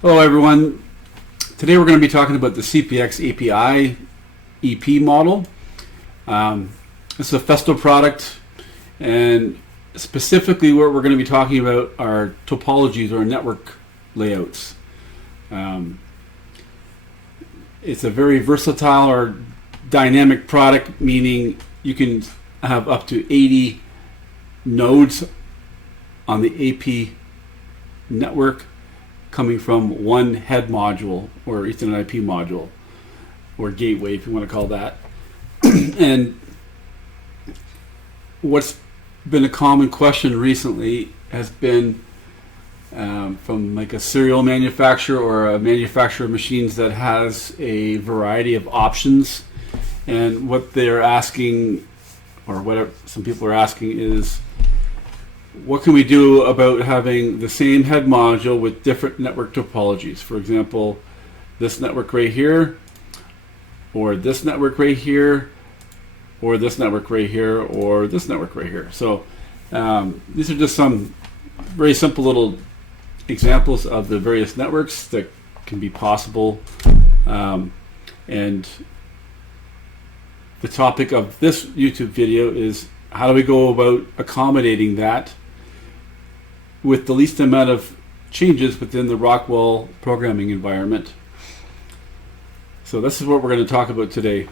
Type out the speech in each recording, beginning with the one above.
Hello everyone. Today we're going to be talking about the CPX-AP-I-EP model. It's a Festo product, and specifically what we're going to be talking about are topologies or network layouts. It's a very versatile or dynamic product, meaning you can have up to 80 nodes on the AP network coming from one head module or Ethernet IP module or gateway, if you want to call that. And what's been a common question recently has been from like a serial manufacturer or a manufacturer of machines that has a variety of options, and what they're asking, or what some people are asking, is what can we do about having the same head module with different network topologies? For example, this network right here, or this network right here, or this network right here, or this network right here. So these are just some very simple little examples of the various networks that can be possible. And the topic of this YouTube video is how do we go about accommodating that with the least amount of changes within the Rockwell programming environment. So this is what we're going to talk about today.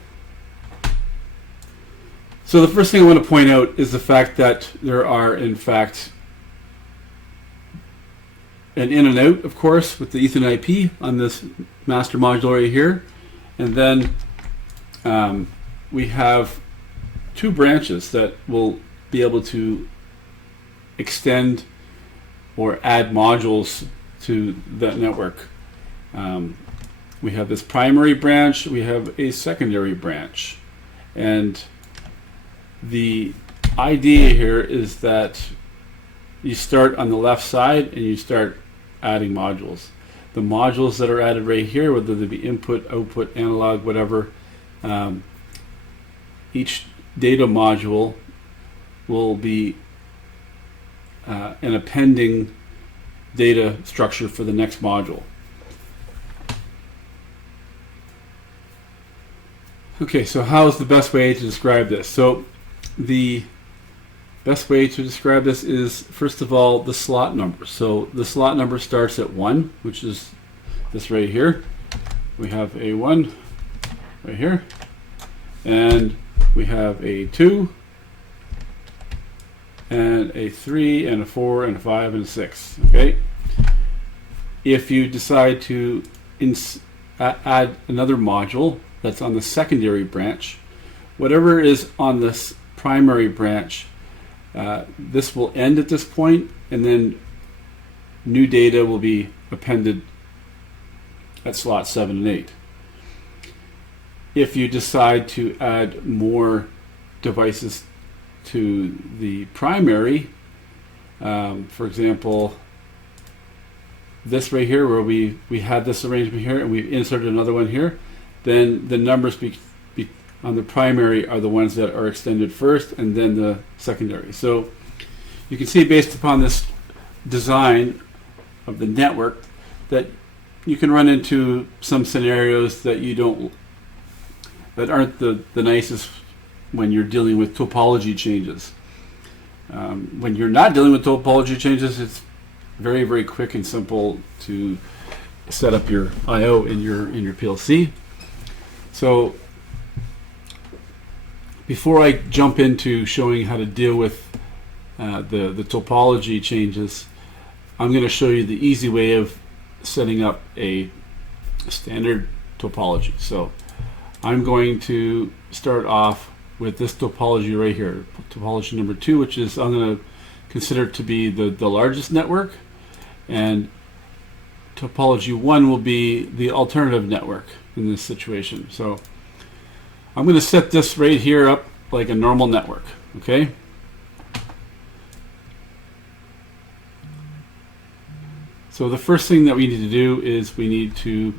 So the first thing I want to point out is the fact that there are, in fact, an in and out, of course, with the Ethernet IP on this master module right here. And then we have two branches that will be able to extend or add modules to that network. We have this primary branch, we have a secondary branch. And the idea here is that you start on the left side and you start adding modules. The modules that are added right here, whether they be input, output, analog, whatever, each data module will be an appending data structure for the next module. Okay, so how is the best way to describe this? So the best way to describe this is, first of all, the slot number. So the slot number starts at 1, which is this right here. We have a 1 right here, and we have a 2, and a 3, and a 4, and a 5, and a 6. Okay. If you decide to add another module that's on the secondary branch, whatever is on this primary branch, this will end at this point, and then new data will be appended at slot 7 and 8. If you decide to add more devices to the primary, for example, this right here, where we had this arrangement here and we inserted another one here, then the numbers on the primary are the ones that are extended first, and then the secondary. So you can see, based upon this design of the network, that you can run into some scenarios that that aren't the nicest when you're dealing with topology changes. When you're not dealing with topology changes, it's very, very quick and simple to set up your I/O in your PLC. So before I jump into showing how to deal with the topology changes, I'm going to show you the easy way of setting up a standard topology. So I'm going to start off with this topology right here, topology number 2, which is, I'm going to consider to be the largest network, and topology 1 will be the alternative network in this situation. So I'm going to set this right here up like a normal network. Okay. So the first thing that we need to do is we need to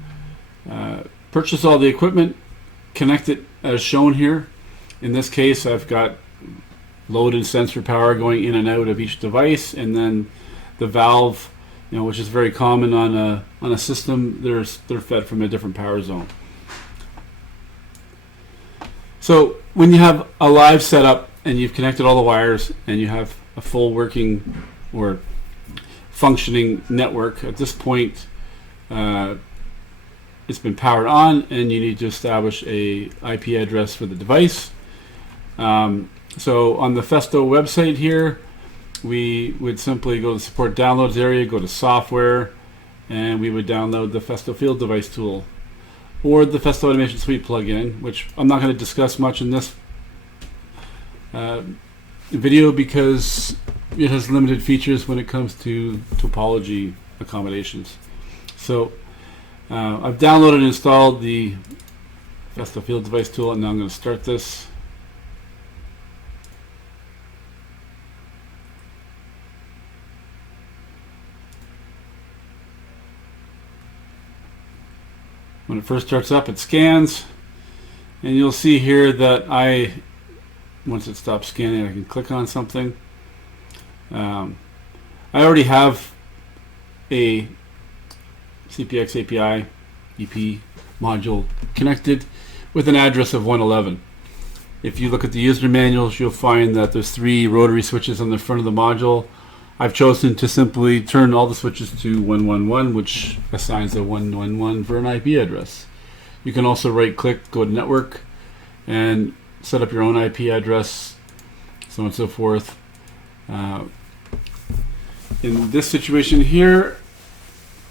purchase all the equipment, connect it as shown here. In this case, I've got load and sensor power going in and out of each device, and then the valve which is very common on a system. They're fed from a different power zone. So when you have a live setup and you've connected all the wires and you have a full working or functioning network, at this point it's been powered on and you need to establish a IP address for the device. So on the Festo website here, we would simply go to the support downloads area, go to software, and we would download the Festo Field Device Tool or the Festo Automation Suite plugin, which I'm not going to discuss much in this video because it has limited features when it comes to topology accommodations. So I've downloaded and installed the Festo Field Device Tool, and now I'm going to start this. When it first starts up, it scans, and you'll see here that once it stops scanning, I can click on something. I already have a CPX-AP-I-EP module connected with an address of 111. If you look at the user manuals, you'll find that there's 3 rotary switches on the front of the module. I've chosen to simply turn all the switches to 111, which assigns a 111 for an IP address. You can also right click, go to network, and set up your own IP address, so on and so forth. In this situation here,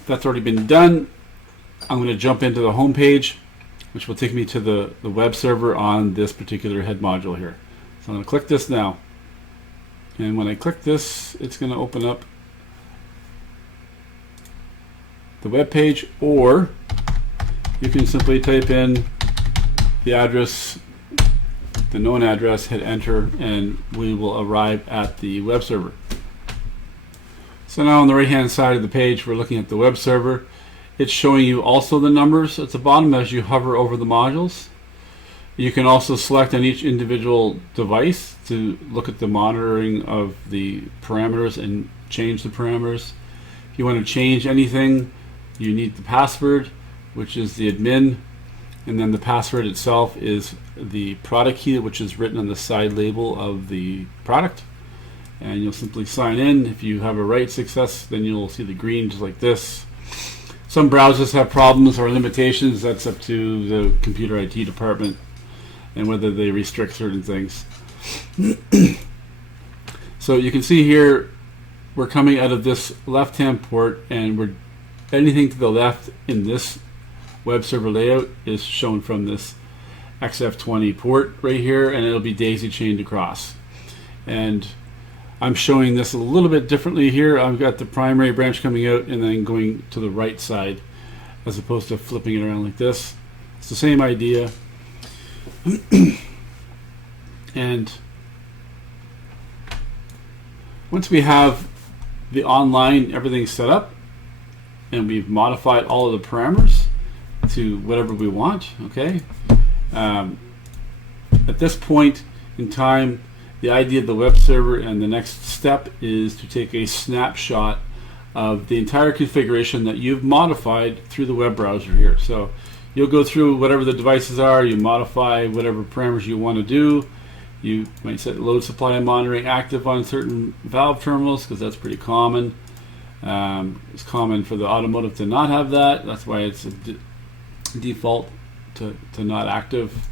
that's already been done. I'm going to jump into the home page, which will take me to the web server on this particular head module here. So I'm going to click this now. And when I click this, it's going to open up the web page, or you can simply type in the address, the known address, hit enter, and we will arrive at the web server. So now on the right hand side of the page, we're looking at the web server. It's showing you also the numbers at the bottom as you hover over the modules. You can also select on each individual device to look at the monitoring of the parameters and change the parameters. If you want to change anything, you need the password, which is the admin, and then the password itself is the product key, which is written on the side label of the product. And you'll simply sign in. If you have a write success, then you'll see the green just like this. Some browsers have problems or limitations. That's up to the computer IT department and whether they restrict certain things. So you can see here we're coming out of this left-hand port, and we're anything to the left in this web server layout is shown from this XF20 port right here, and it'll be daisy chained across. And I'm showing this a little bit differently here. I've got the primary branch coming out and then going to the right side as opposed to flipping it around like this. It's the same idea. And once we have the online everything set up and we've modified all of the parameters to whatever we want, okay, at this point in time, the idea of the web server and the next step is to take a snapshot of the entire configuration that you've modified through the web browser here. So you'll go through whatever the devices are, you modify whatever parameters you want to do. You might set load supply and monitoring active on certain valve terminals because that's pretty common. It's common for the automotive to not have that. That's why it's a default to not active.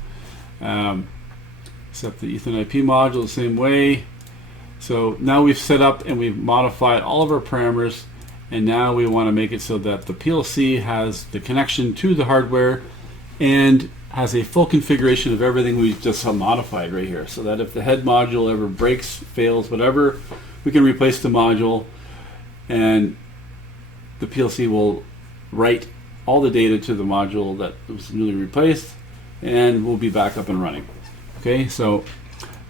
Set the Ethernet IP module the same way. So now we've set up and we've modified all of our parameters, and now we want to make it so that the PLC has the connection to the hardware and has a full configuration of everything we just modified right here, so that if the head module ever breaks, fails, whatever, we can replace the module and the PLC will write all the data to the module that was newly replaced, and we'll be back up and running. Okay, so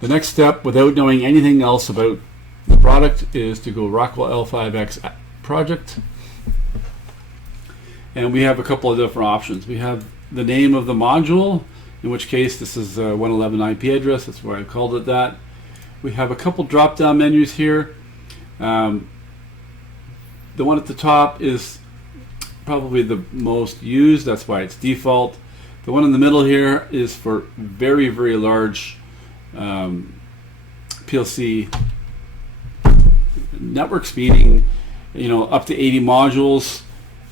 the next step, without knowing anything else about the product, is to go Rockwell L5X project, and we have a couple of different options. We have the name of the module, in which case this is a 111 IP address, that's why I called it that. We have a couple drop down menus here. The one at the top is probably the most used, that's why it's default. The one in the middle here is for very, very large PLC networks, meaning up to 80 modules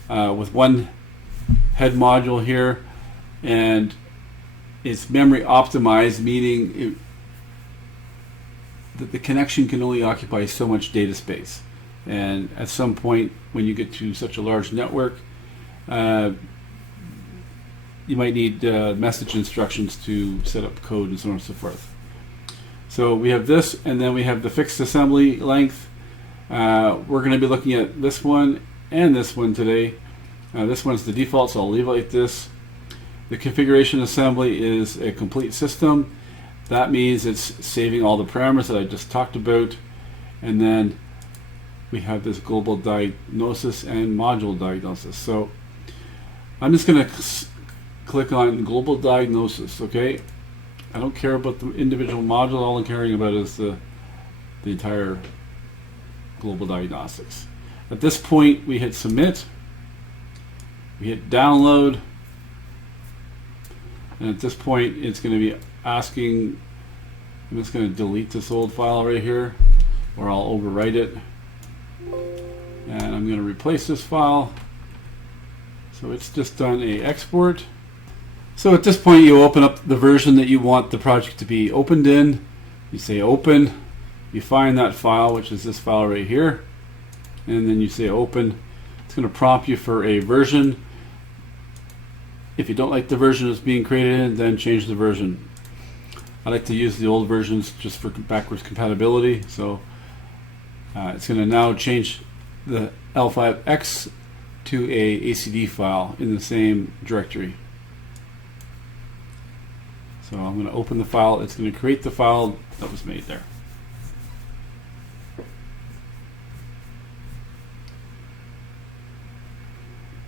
with one head module here, and it's memory optimized, meaning that the connection can only occupy so much data space. And at some point, when you get to such a large network, you might need message instructions to set up code and so on and so forth. So we have this, and then we have the fixed assembly length. We're going to be looking at this one and this one today. This one's the default, so I'll leave it like this. The configuration assembly is a complete system. That means it's saving all the parameters that I just talked about. And then we have this global diagnosis and module diagnosis. So I'm just going to click on global diagnosis, okay? I don't care about the individual module. All I'm caring about is the entire global diagnostics. At this point, we hit submit. We hit download. And at this point, it's going to be asking, I'm just going to delete this old file right here, or I'll overwrite it. And I'm going to replace this file. So it's just done a export. So at this point, you open up the version that you want the project to be opened in. You say open. You find that file, which is this file right here. And then you say open. It's going to prompt you for a version. If you don't like the version that's being created, then change the version. I like to use the old versions just for backwards compatibility. So it's going to now change the L5X to a ACD file in the same directory. So I'm going to open the file. It's going to create the file that was made there.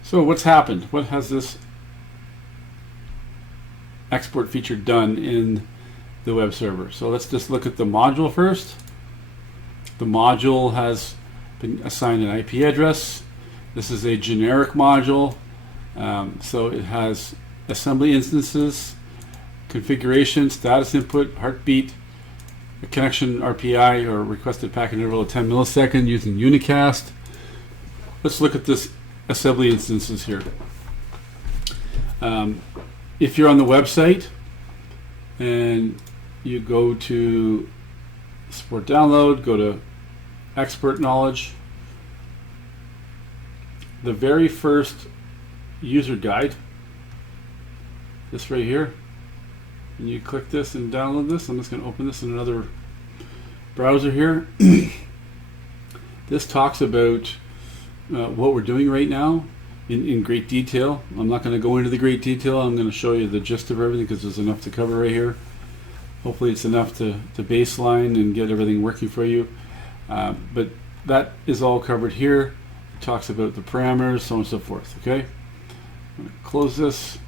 So what's happened? What has this export feature done in the web server? So let's just look at the module first. The module has been assigned an IP address. This is a generic module, so it has assembly instances, configuration, status input, heartbeat, a connection RPI or requested packet interval of 10 milliseconds using unicast. Let's look at this assembly instances here. If you're on the website and you go to support download, go to expert knowledge, the very first user guide, this right here, and you click this and download this. I'm just going to open this in another browser here. This talks about what we're doing right now in great detail. I'm not going to go into the great detail. I'm going to show you the gist of everything because there's enough to cover right here. Hopefully it's enough to baseline and get everything working for you. But that is all covered here. It talks about the parameters, so on and so forth. Okay, I'm going to close this.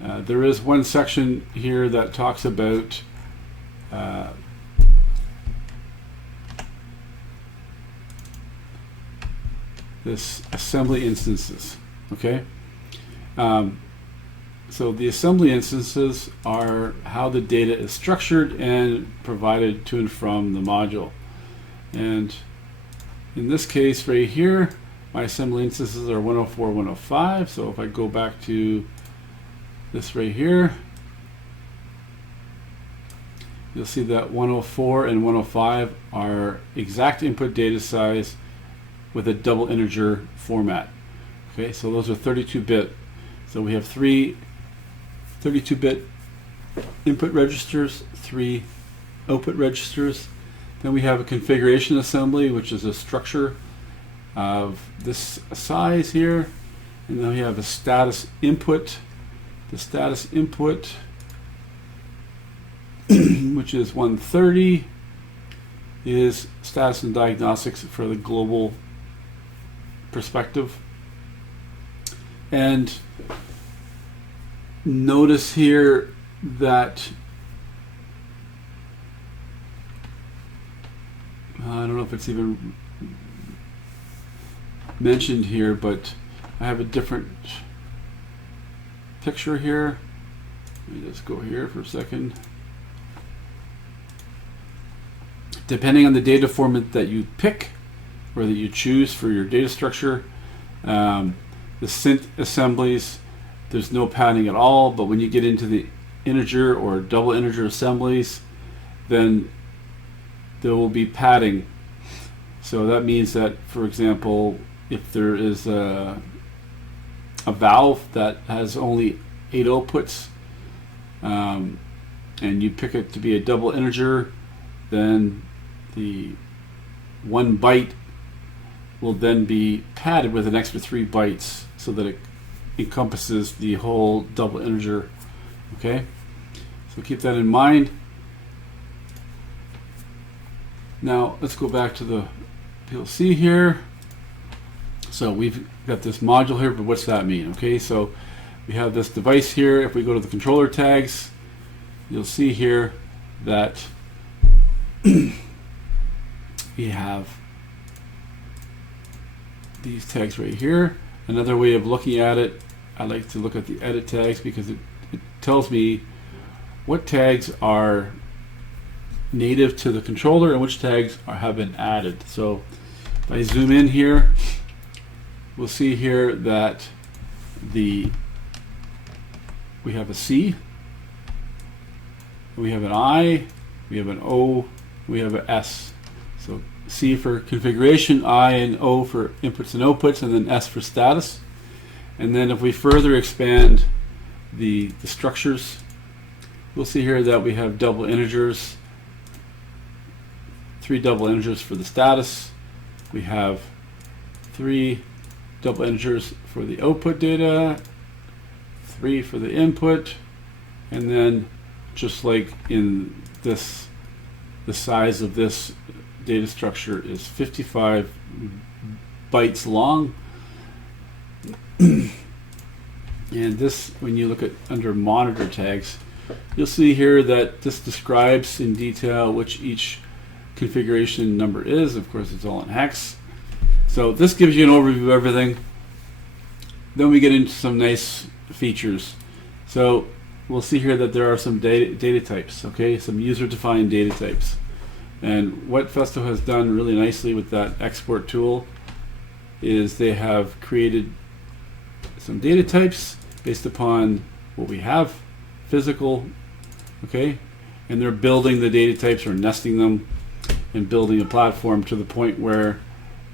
There is one section here that talks about this assembly instances. Okay, so the assembly instances are how the data is structured and provided to and from the module. And in this case right here, my assembly instances are 104, 105. So if I go back to this right here, you'll see that 104 and 105 are exact input data size with a double integer format. Okay, so those are 32-bit. So we have three 32-bit input registers, 3 output registers. Then we have a configuration assembly, which is a structure of this size here. And then we have a status input. The status input, which is 130, is status and diagnostics for the global perspective. And notice here that I don't know if it's even mentioned here, but I have a different picture here. Let me just go here for a second. Depending on the data format that you pick or that you choose for your data structure, the CINT assemblies, there's no padding at all, but when you get into the integer or double integer assemblies, then there will be padding. So that means that, for example, if there is a valve that has only 8 outputs, and you pick it to be a double integer, then the 1 byte will then be padded with an extra 3 bytes so that it encompasses the whole double integer. Okay, so keep that in mind. Now let's go back to the PLC here. So we've got this module here, but what's that mean? Okay, so we have this device here. If we go to the controller tags, you'll see here that we have these tags right here. Another way of looking at it, I like to look at the edit tags because it tells me what tags are native to the controller and which tags have been added. So if I zoom in here, we'll see here that we have a C, we have an I, we have an O, we have an S. So C for configuration, I and O for inputs and outputs, and then S for status. And then if we further expand the structures, we'll see here that we have double integers, 3 double integers for the status. We have 3 double integers for the output data, 3 for the input, and then just like in this, the size of this data structure is 55 bytes long. And this, when you look at under monitor tags, you'll see here that this describes in detail which each configuration number is. Of course, it's all in hex. So this gives you an overview of everything. Then we get into some nice features. So we'll see here that there are some data types, okay, some user-defined data types. And what Festo has done really nicely with that export tool is they have created some data types based upon what we have, physical, okay, and they're building the data types or nesting them and building a platform to the point where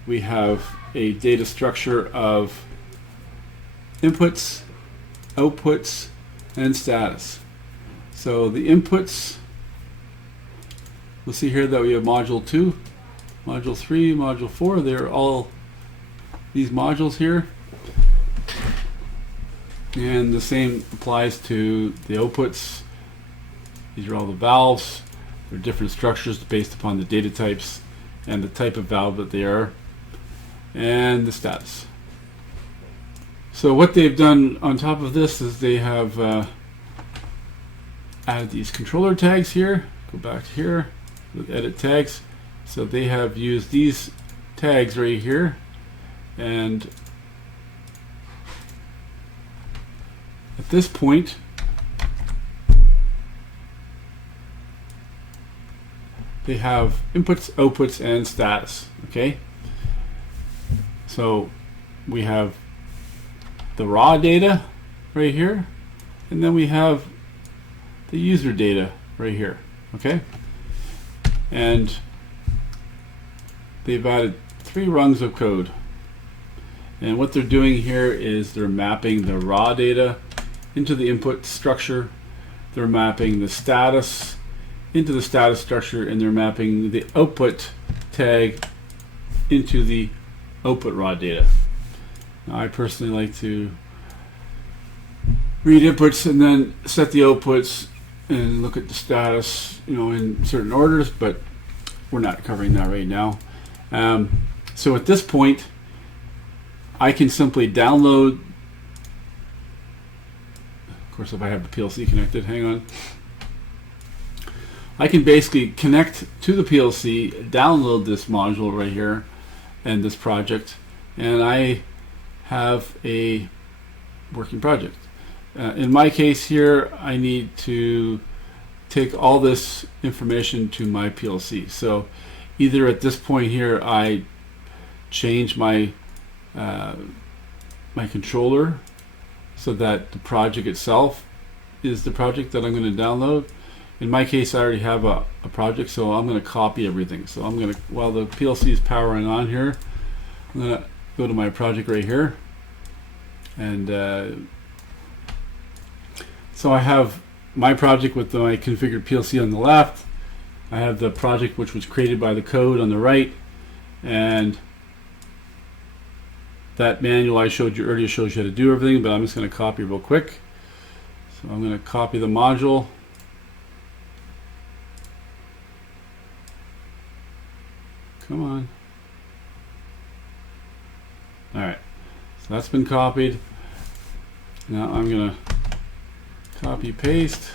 we have a data structure of inputs, outputs, and status. So the inputs, we'll see here that we have module 2, module 3, module 4. They're all these modules here. And the same applies to the outputs. These are all the valves. They're different structures based upon the data types and the type of valve that they are, and the status. So what they've done on top of this is they have added these controller tags here. Go back to here with edit tags. So they have used these tags right here, and at this point they have inputs, outputs, and status. Okay, so we have the raw data right here, and then we have the user data right here. Okay, and they've added 3 rungs of code, and what they're doing here is they're mapping the raw data into the input structure, they're mapping the status into the status structure, and they're mapping the output tag into the output raw data. Now, I personally like to read inputs and then set the outputs and look at the status, you know, in certain orders, but we're not covering that right now. So at this point, I can simply download. Of course, if I have the PLC connected, hang on. I can basically connect to the PLC, download this module right here and this project, and I have a working project. In my case here, I need to take all this information to my PLC. So either at this point here, I change my my controller so that the project itself is the project that I'm going to download. In my case, I already have a project, so I'm going to copy everything. So I'm going to, while the PLC is powering on here, I'm going to go to my project right here. And so I have my project with my configured PLC on the left. I have the project which was created by the code on the right. And that manual I showed you earlier shows you how to do everything, but I'm just going to copy real quick. So I'm going to copy the module. Come on. Alright, so that's been copied. Now I'm going to copy paste.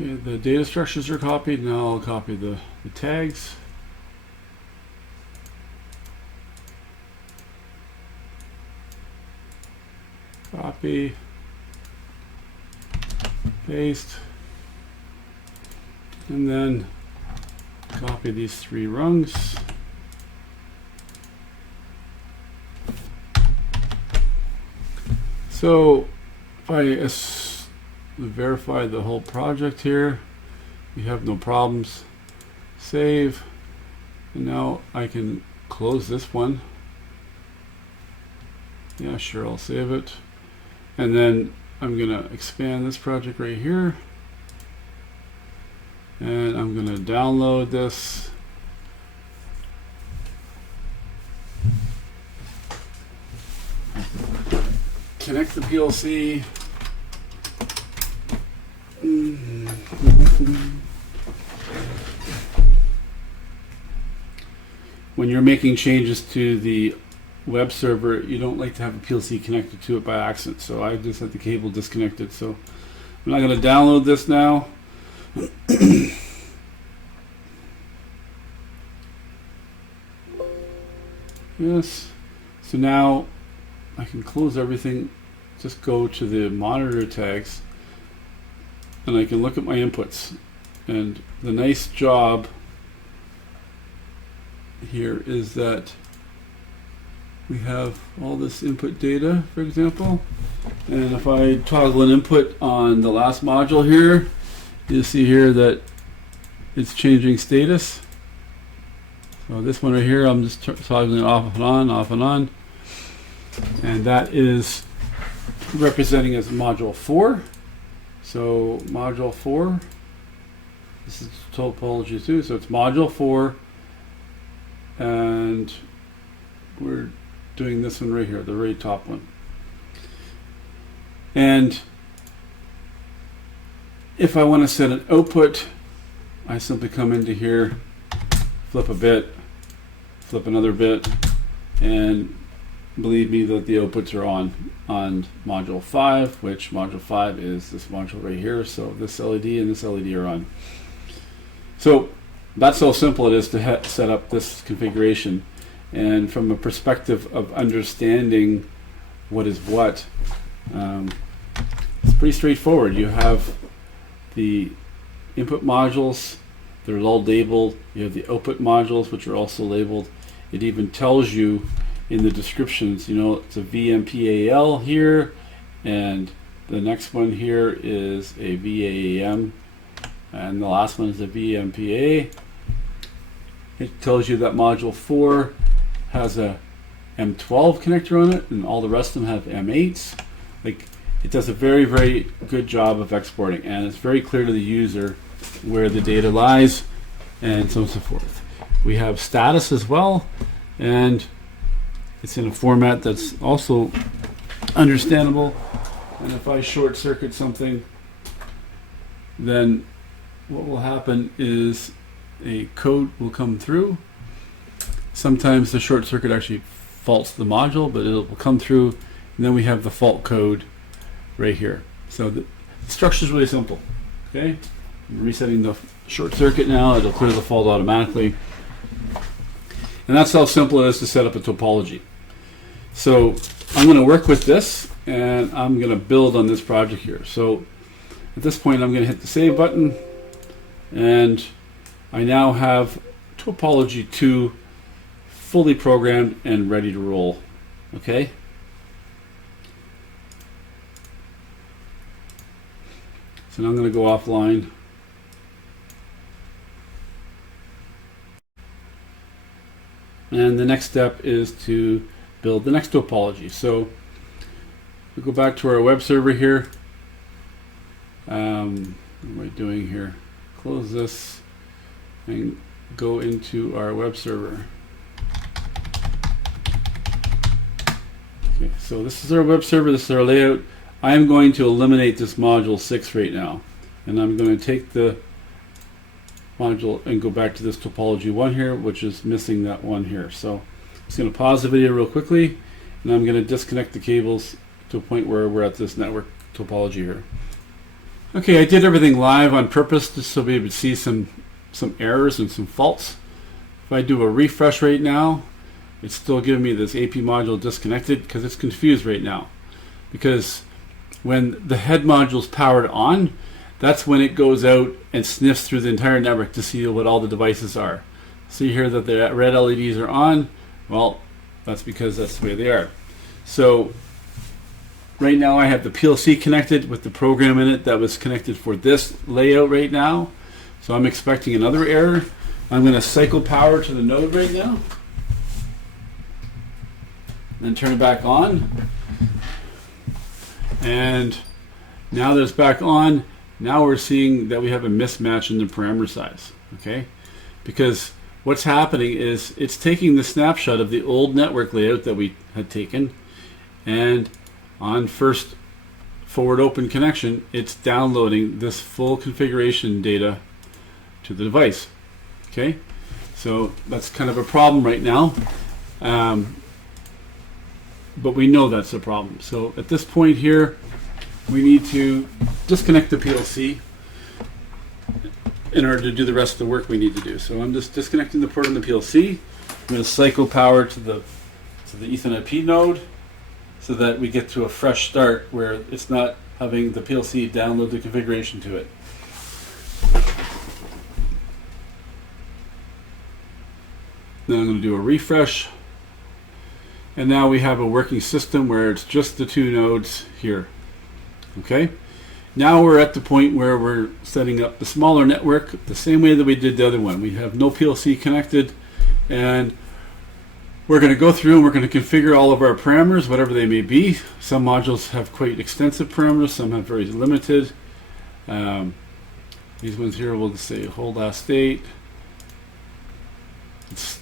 Okay, the data structures are copied. Now I'll copy the tags. Copy, paste, and then copy these 3 rungs. So if I verify the whole project here, we have no problems. Save, and now I can close this one. Yeah, sure, I'll save it. And then I'm going to expand this project right here. And I'm going to download this. Connect the PLC. When you're making changes to the web server, you don't like to have a PLC connected to it by accident, so I just had the cable disconnected. So I'm not going to download this now. Yes, so now I can close everything, just go to the monitor tags, and I can look at my inputs. And the nice job here is that we have all this input data, for example, and if I toggle an input on the last module here, you'll see here that it's changing status. So this one right here, I'm just toggling it off and on, and that is representing as module 4. So module 4, this is Topology 2, so it's module 4, and we're doing this one right here, the very top one. And if I want to set an output, I simply come into here, flip a bit, flip another bit, and believe me that the outputs are on module 5, which module 5 is this module right here. So this LED and this LED are on. So that's how simple it is to set up this configuration. And from a perspective of understanding what is what, it's pretty straightforward. You have the input modules, they're all labeled. You have the output modules, which are also labeled. It even tells you in the descriptions, you know, it's a VMPAL here, and the next one here is a VAM, and the last one is a VMPA. It tells you that module 4 has a M12 connector on it, and all the rest of them have M8s. Like, it does a very, very good job of exporting, and it's very clear to the user where the data lies, and so on and so forth. We have status as well, and it's in a format that's also understandable. And if I short circuit something, then what will happen is a code will come through. Sometimes the short circuit actually faults the module, but it will come through, and then we have the fault code right here. So the structure is really simple. Okay, I'm resetting the short circuit now. It'll clear the fault automatically, and that's how simple it is to set up a topology. So I'm going to work with this, and I'm going to build on this project here. So at this point, I'm going to hit the save button, and I now have Topology 2 fully programmed and ready to roll. Okay. So now I'm going to go offline. And the next step is to build the next topology. So we go back to our web server here. What am I doing here? Close this and go into our web server. Okay, so this is our web server, this is our layout. I am going to eliminate this module 6 right now, and I'm going to take the module and go back to this topology 1 here, which is missing that one here. So I'm just going to pause the video real quickly, and I'm going to disconnect the cables to a point where we're at this network topology here. Okay, I did everything live on purpose just so we would see some errors and some faults. If I do a refresh right now, it's still giving me this AP module disconnected because it's confused right now. Because when the head module is powered on, that's when it goes out and sniffs through the entire network to see what all the devices are. See here that the red LEDs are on. Well, that's because that's the way they are. So right now I have the PLC connected with the program in it that was connected for this layout right now. So I'm expecting another error. I'm going to cycle power to the node right now. Then turn it back on. And now that it's back on, now we're seeing that we have a mismatch in the parameter size. Okay? Because what's happening is it's taking the snapshot of the old network layout that we had taken, and on first forward open connection, it's downloading this full configuration data to the device. Okay, so that's kind of a problem right now, but we know that's a problem. So at this point here, we need to disconnect the PLC in order to do the rest of the work we need to do. So I'm just disconnecting the port on the PLC. I'm going to cycle power to the Ethernet P node so that we get to a fresh start where it's not having the PLC download the configuration to it. Then I'm going to do a refresh, and now we have a working system where it's just the two nodes here. Okay, now we're at the point where we're setting up the smaller network the same way that we did the other one. We have no PLC connected, and we're going to go through and we're going to configure all of our parameters, whatever they may be. Some modules have quite extensive parameters, some have very limited. These ones here will just say hold last state. It's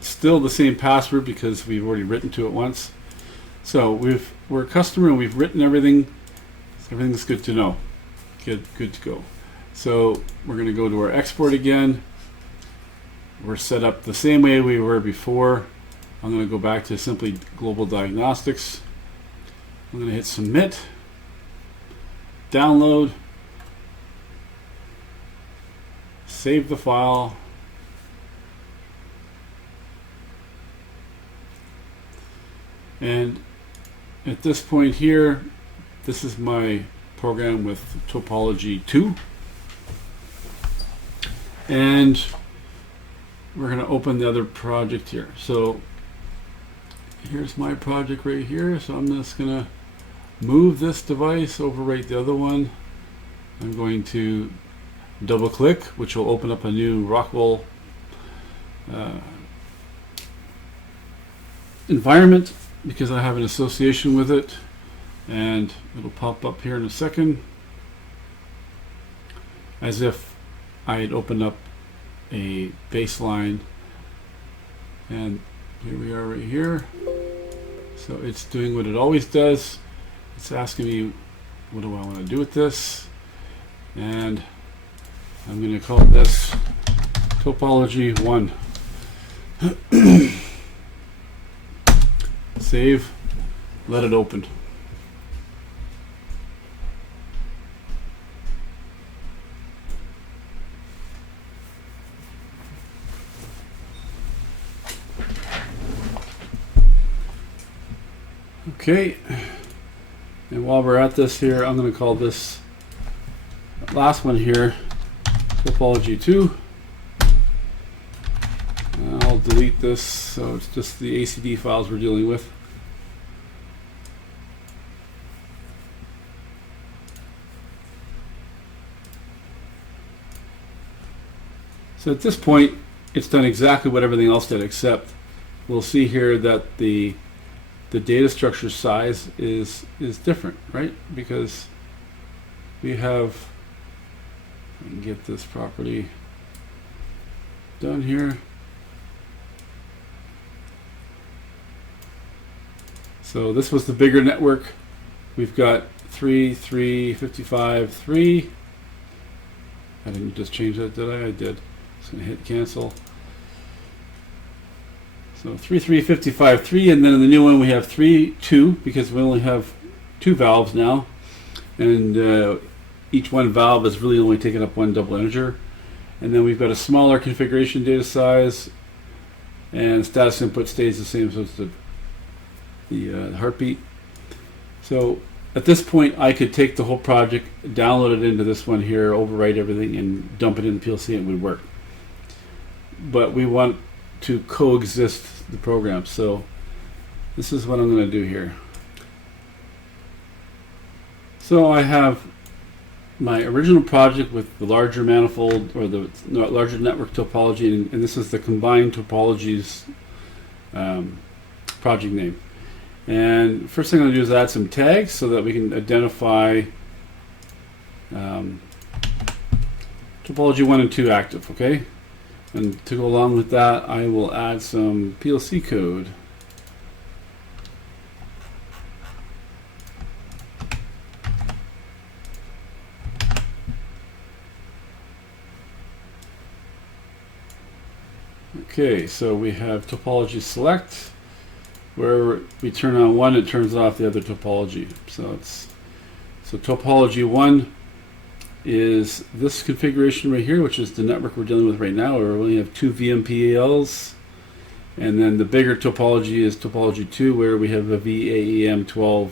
still the same password because we've already written to it once. So we're a customer and we've written everything. So everything's good to know. Good to go. So we're going to go to our export again. We're set up the same way we were before. I'm going to go back to simply global diagnostics. I'm going to hit submit, download, save the file, and at this point here, this is my program with Topology 2, and we're going to open the other project here. So here's my project right here. So I'm just going to move this device, overwrite the other one. I'm going to double click, which will open up a new Rockwell environment because I have an association with it, and it'll pop up here in a second as if I had opened up a baseline, and here we are right here. So it's doing what it always does. It's asking me what do I want to do with this, and I'm going to call this Topology 1. Save, let it open. Okay, and while we're at this here, I'm going to call this last one here Topology 2. I'll delete this, so it's just the ACD files we're dealing with. So at this point, it's done exactly what everything else did, except we'll see here that the data structure size is different, right? Because we have, I can get this property done here. So this was the bigger network. We've got 3, 3, 55, 3. I didn't just change that, did I? I did. Just gonna hit cancel. So 3, 3, 55, 3, and then in the new one we have 3, 2, because we only have 2 valves now, and each one valve is really only taking up one double integer. And then we've got a smaller configuration data size, and status input stays the same, so it's the heartbeat. So at this point, I could take the whole project, download it into this one here, overwrite everything, and dump it in the PLC, and it would work. But we want to coexist the program, so this is what I'm going to do here. So I have my original project with the larger manifold, or the larger network topology, and this is the combined topologies project name. And first thing I'm going to do is add some tags so that we can identify topology 1 and 2 active, okay? And to go along with that, I will add some PLC code. Okay, so we have topology select. Where we turn on one, it turns off the other topology. So topology 1 is this configuration right here, which is the network we're dealing with right now, where we only have 2 VMPALs. And then the bigger topology is topology 2, where we have a VAEM12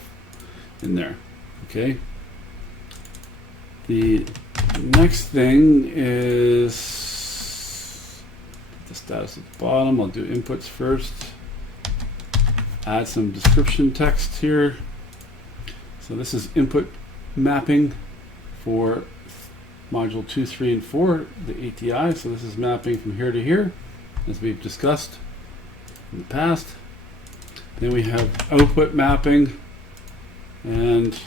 in there. Okay. The next thing is the status at the bottom. I'll do inputs first. Add some description text here. So this is input mapping for module 2, 3, and 4, the ATI. So this is mapping from here to here, as we've discussed in the past. Then we have output mapping, and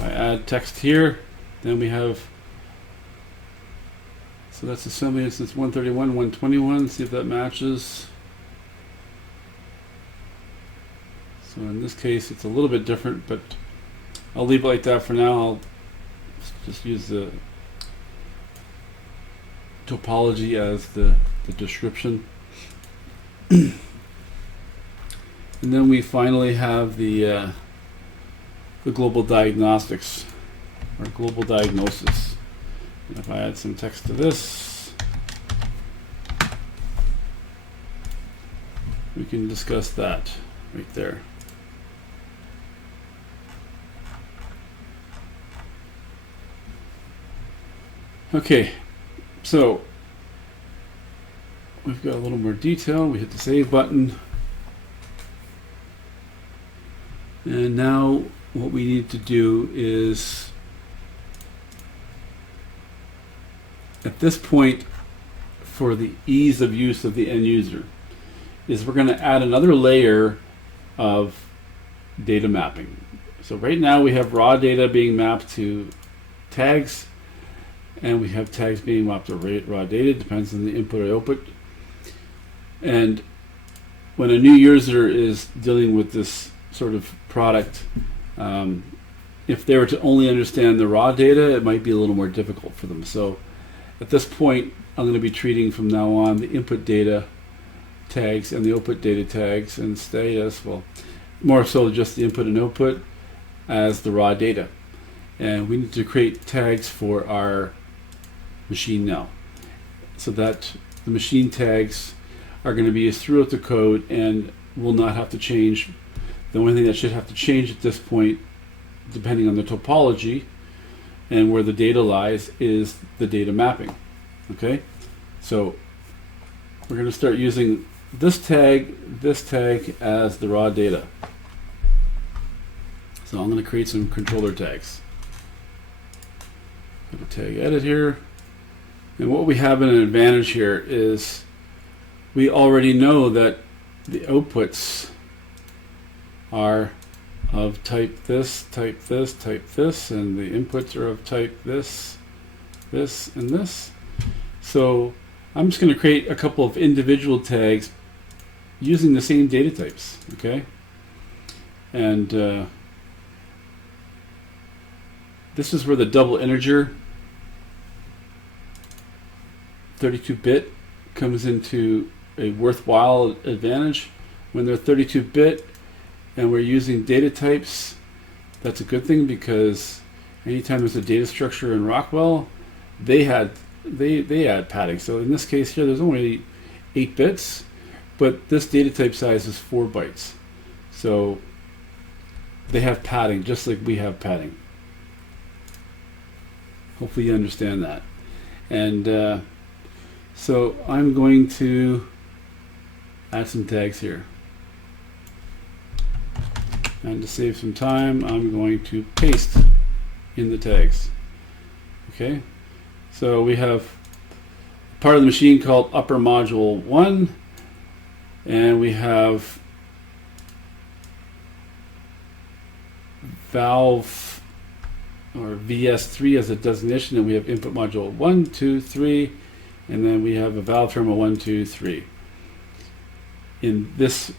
I add text here. Then we have, so that's assembly instance 131, 121. See if that matches. So in this case, it's a little bit different, but I'll leave it like that for now. I'll just use the topology as the description. And then we finally have the global diagnostics, or global diagnosis. And if I add some text to this, we can discuss that right there. Okay, so we've got a little more detail. We hit the save button. And now what we need to do is, at this point, for the ease of use of the end user, is we're going to add another layer of data mapping. So right now we have raw data being mapped to tags, and we have tags being mapped to raw data, depends on the input or output. And when a new user is dealing with this sort of product, if they were to only understand the raw data, it might be a little more difficult for them. So at this point, I'm going to be treating from now on the input data tags and the output data tags and stay as, well, more so just the input and output as the raw data. And we need to create tags for our machine now, so that the machine tags are going to be used throughout the code and will not have to change. The only thing that should have to change at this point, depending on the topology and where the data lies, is the data mapping. Okay, so we're going to start using this tag as the raw data. So I'm going to create some controller tags. Go to tag edit here. And what we have in an advantage here is we already know that the outputs are of type this, type this, type this, and the inputs are of type this, this, and this. So I'm just going to create a couple of individual tags using the same data types, okay? And this is where the double integer 32-bit comes into a worthwhile advantage. When they're 32-bit and we're using data types, that's a good thing, because anytime there's a data structure in Rockwell, they add padding. So in this case here, there's only 8 bits, but this data type size is 4 bytes. So they have padding just like we have padding. Hopefully you understand that. And so I'm going to add some tags here. And to save some time, I'm going to paste in the tags. Okay, so we have part of the machine called upper module 1, and we have valve or VS3 as a designation, and we have input module 1, 2, 3, and then we have a valve terminal 1, 2, 3. In this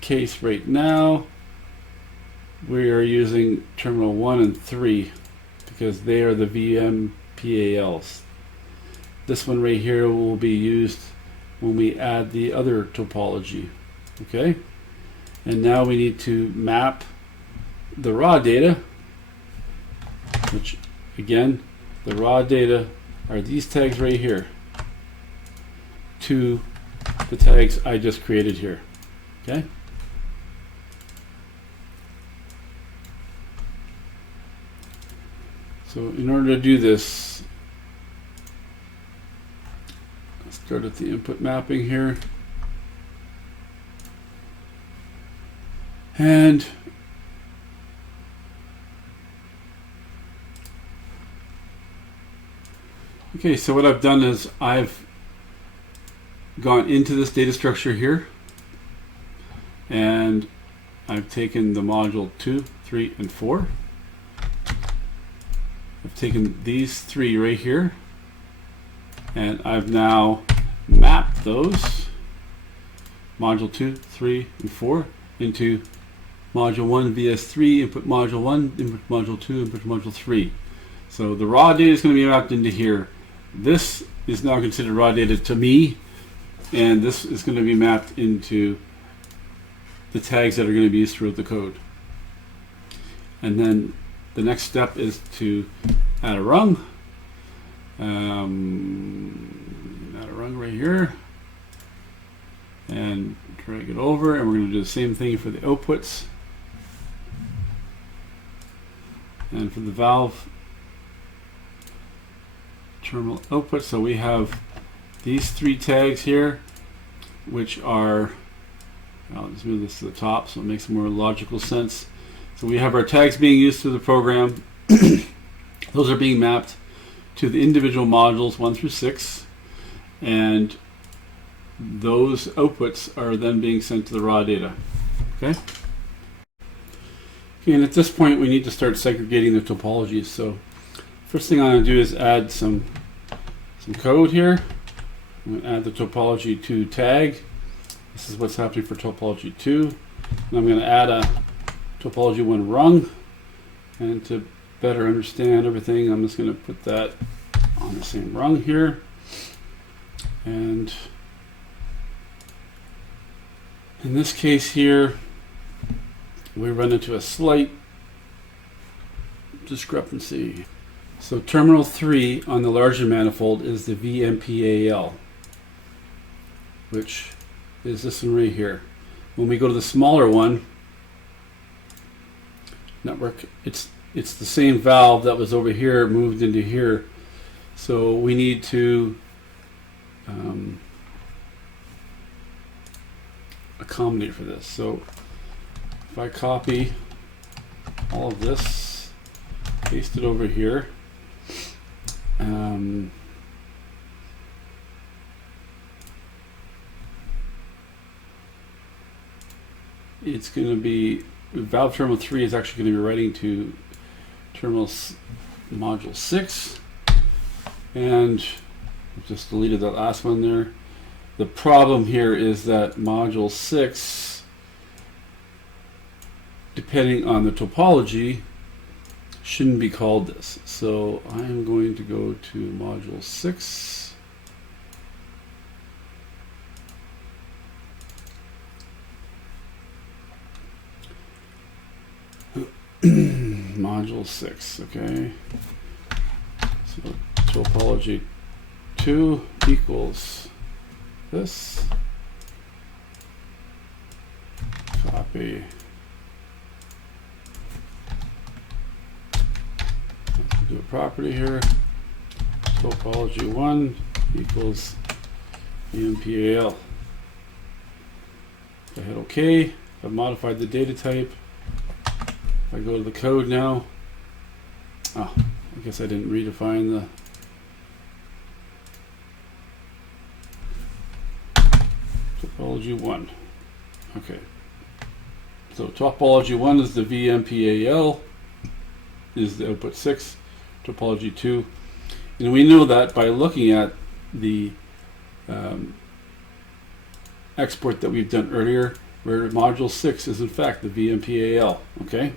case right now, we are using terminal 1 and 3 because they are the VMPALs. This one right here will be used when we add the other topology. Okay, and now we need to map the raw data, which again, the raw data are these tags right here, to the tags I just created here. Okay. So in order to do this, let's start at the input mapping here. And okay, so what I've done is I've gone into this data structure here, and I've taken the module 2, 3, and 4. I've taken these 3 right here, and I've now mapped those module 2, 3, and 4 into module 1 VS3, input module 1, input module 2, input module 3. So the raw data is going to be mapped into here. This is now considered raw data to me, and this is going to be mapped into the tags that are going to be used throughout the code. And then the next step is to add a rung. Add a rung right here, and drag it over, and we're going to do the same thing for the outputs. And for the valve terminal output, so we have these 3 tags here, which are, I'll just move this to the top so it makes more logical sense. So we have our tags being used through the program. Those are being mapped to the individual modules 1 through 6, and those outputs are then being sent to the raw data. Okay. And at this point, we need to start segregating the topologies. So first thing I'm going to do is add some code here. I'm going to add the topology 2 tag. This is what's happening for topology 2. And I'm going to add a topology 1 rung. And to better understand everything, I'm just going to put that on the same rung here. And in this case here, we run into a slight discrepancy. So terminal 3 on the larger manifold is the VMPAL, which is this one right here. When we go to the smaller one, network, it's the same valve that was over here moved into here. So we need to accommodate for this. So if I copy all of this, paste it over here, it's going to be, valve terminal 3 is actually going to be writing to terminal module 6, and just deleted that last one there. The problem here is that module 6, depending on the topology, shouldn't be called this. So I'm going to go to module 6. Module 6, okay. So topology 2 equals this. Copy. Let's do a property here. Topology 1 equals MPA-L. If I hit OK, I've modified the data type. If I go to the code now, oh, I guess I didn't redefine the topology 1. Okay. So topology 1 is the VMPAL, is the output 6, topology 2. And we know that by looking at the export that we've done earlier, where module 6 is in fact the VMPAL, okay?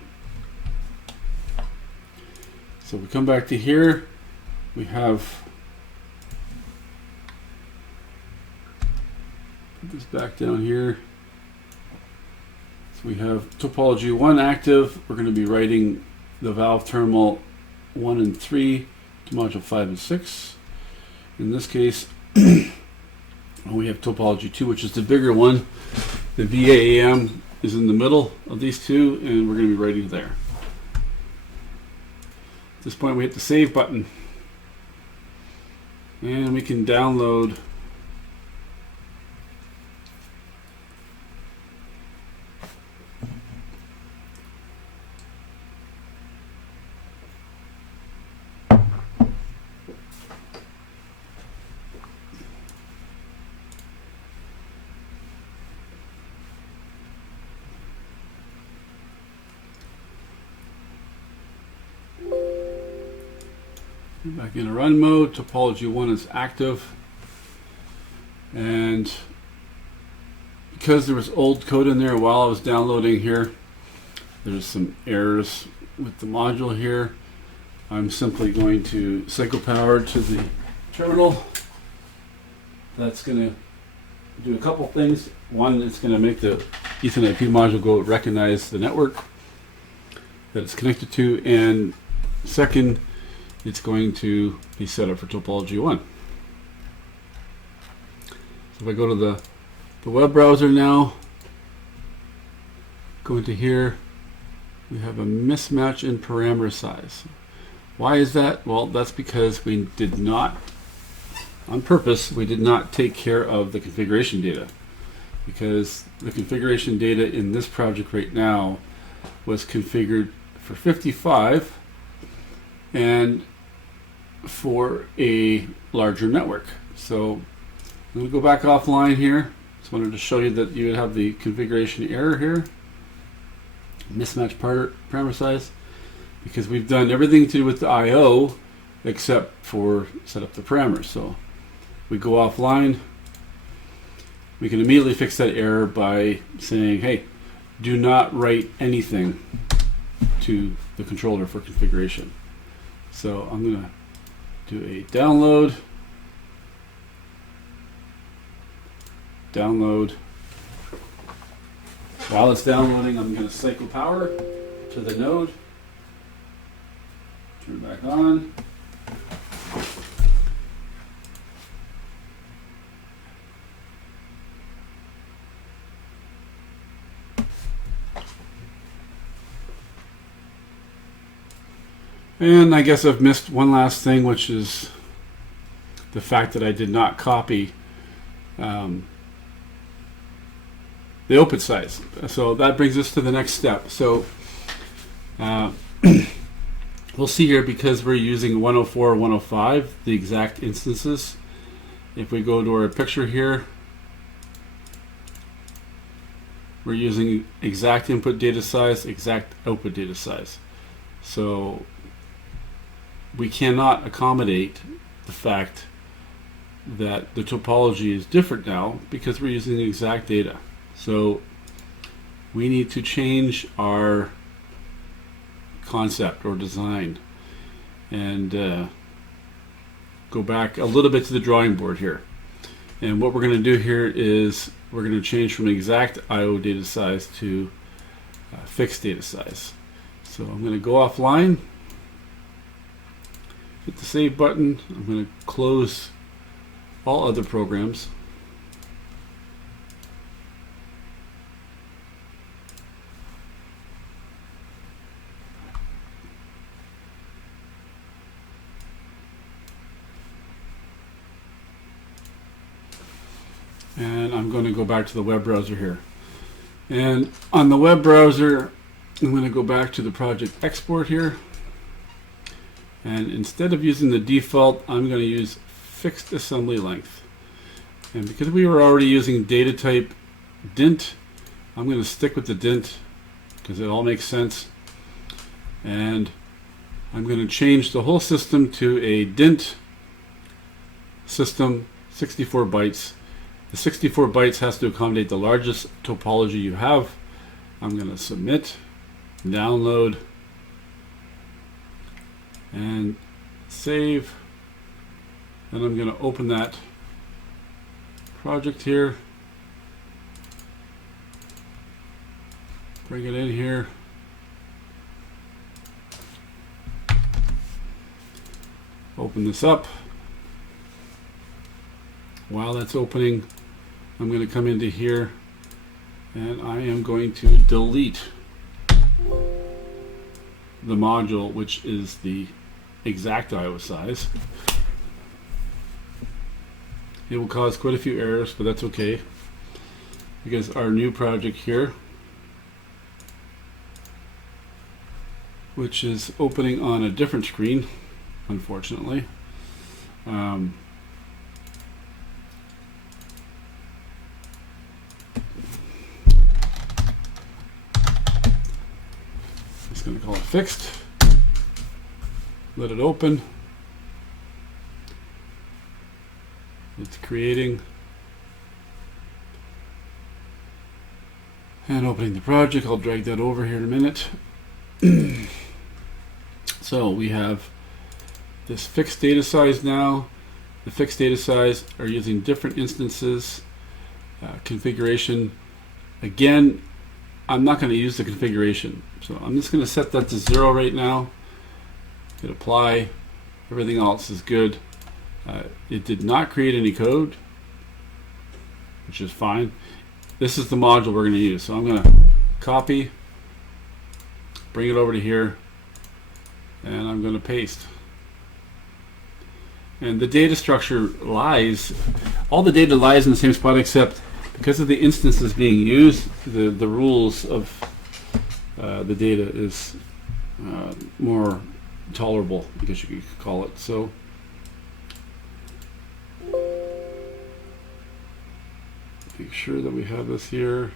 So we come back to here, we have, put this back down here. So we have topology 1 active. We're going to be writing the valve terminal 1 and 3 to module 5 and 6. In this case, we have topology 2, which is the bigger one. The VAM is in the middle of these two, and we're going to be writing there. At this point, we hit the save button, and we can download back in a run mode. Topology 1 is active, and because there was old code in there while I was downloading here, there's some errors with the module here. I'm simply going to cycle power to the terminal. That's going to do a couple things. One, it's going to make the Ethernet IP module go recognize the network that it's connected to, and second, it's going to be set up for topology 1. So if I go to the web browser now, go into here, we have a mismatch in parameter size. Why is that? Well, that's because we did not, on purpose, we did not take care of the configuration data, because the configuration data in this project right now was configured for 55 and for a larger network. So I'm going to go back offline here. Just wanted to show you that you would have the configuration error here, mismatch parameter size, because we've done everything to do with the I/O except for set up the parameters. So we go offline. We can immediately fix that error by saying, hey, do not write anything to the the controller for configuration. So I'm going to do a download. While it's downloading, I'm going to cycle power to the node. Turn it back on. And I guess I've missed one last thing, which is the fact that I did not copy the output size. So that brings us to the next step. So we'll see here, because we're using 104 or 105, the exact instances. If we go to our picture here, we're using exact input data size, exact output data size. So we cannot accommodate the fact that the topology is different now because we're using the exact data. So we need to change our concept or design and go back a little bit to the drawing board here. And what we're going to do here is we're going to change from exact I/O data size to fixed data size. So I'm going to go offline, hit the save button. I'm going to close all other programs. And I'm going to go back to the web browser here. And on the web browser, I'm going to go back to the project export here. And instead of using the default, I'm going to use fixed assembly length. And because we were already using Datatype DINT, I'm going to stick with the DINT because it all makes sense. And I'm going to change the whole system to a DINT system, 64 bytes. The 64 bytes has to accommodate the largest topology you have. I'm going to submit, download, and save. And I'm going to open that project here, bring it in here, open this up. While that's opening, I'm going to come into here and I am going to delete the module, which is the exact I/O size. It will cause quite a few errors, but that's okay, because our new project here, which is opening on a different screen, unfortunately, just going to call it fixed, let it open. It's creating and opening the project. I'll drag that over here in a minute. So we have this fixed data size now. The fixed data size are using different instances. Configuration, again, I'm not going to use the configuration, so I'm just going to set that to 0 right now. Hit apply. Everything else is good. It did not create any code, which is fine. This is the module we're going to use. So I'm going to copy, bring it over to here, and I'm going to paste. And the data structure lies, all the data lies in the same spot, except because of the instances being used, the rules of the data is more tolerable, I guess you could call it. So make sure that we have this here,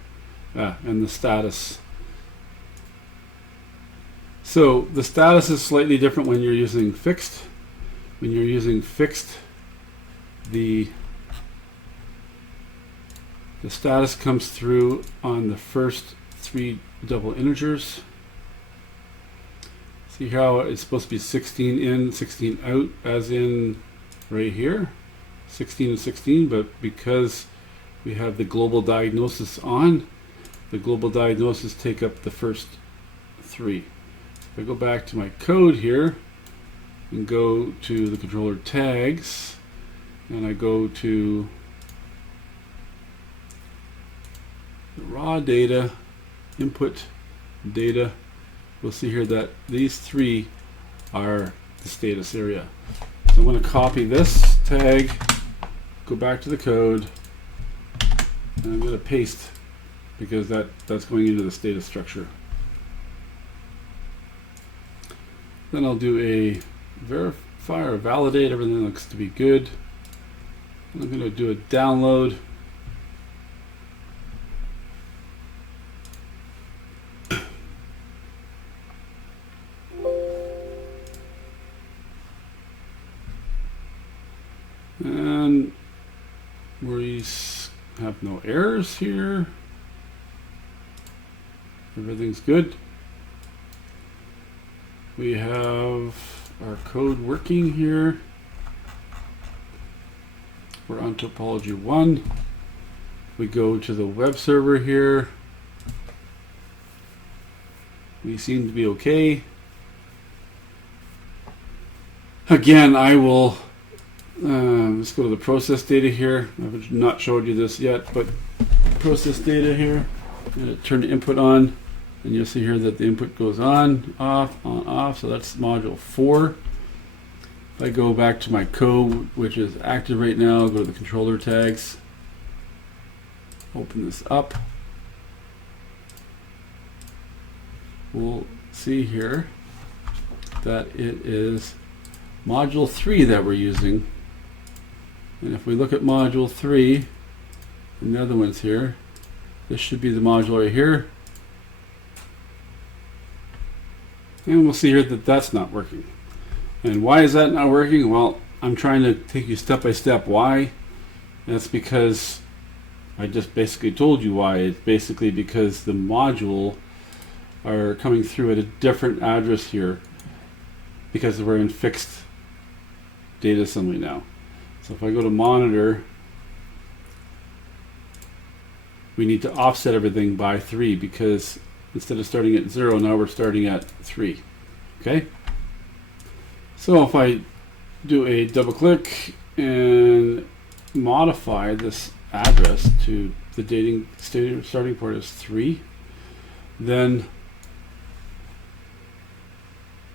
and the status. So the status is slightly different when you're using fixed. When you're using fixed, the status comes through on the first 3 double integers. See how it's supposed to be 16 in, 16 out, as in right here, 16 and 16, but because we have the global diagnosis on, the global diagnosis take up the first 3. If I go back to my code here and go to the controller tags, and I go to the raw data, input data, we'll see here that these 3 are the status area. So I'm going to copy this tag, go back to the code, and I'm going to paste because that's going into the status structure. Then I'll do a verify or validate, everything looks to be good. And I'm going to do a download. And we have no errors here. Everything's good. We have our code working here. We're on topology 1. We go to the web server here. We seem to be okay. Again, I will let's go to the process data here. I've not showed you this yet, but process data here. I'm going to turn the input on, and you'll see here that the input goes on, off. So that's module 4. If I go back to my code, which is active right now, I'll go to the controller tags, open this up. We'll see here that it is module 3 that we're using. And if we look at module 3 and the other ones here, this should be the module right here. And we'll see here that that's not working. And why is that not working? Well, I'm trying to take you step by step why. That's because I just basically told you why. It's basically because the module are coming through at a different address here because we're in fixed data assembly now. So if I go to monitor, we need to offset everything by 3 because instead of starting at 0, now we're starting at 3. Okay? So if I do a double click and modify this address to the dating starting port is 3, then,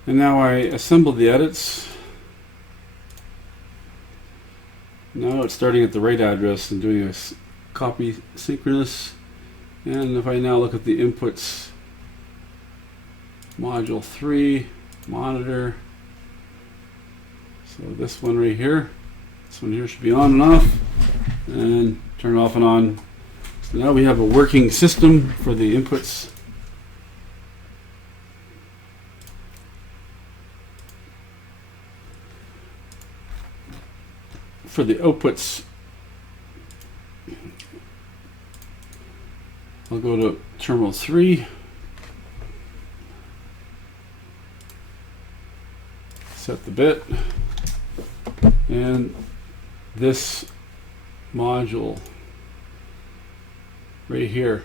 and now I assemble the edits. Now it's starting at the right address and doing a copy synchronous. And if I now look at the inputs, module 3, monitor. So this one right here, this one here should be on and off, and turn off and on. So now we have a working system for the inputs. For the outputs, I'll go to terminal 3, set the bit, and this module right here,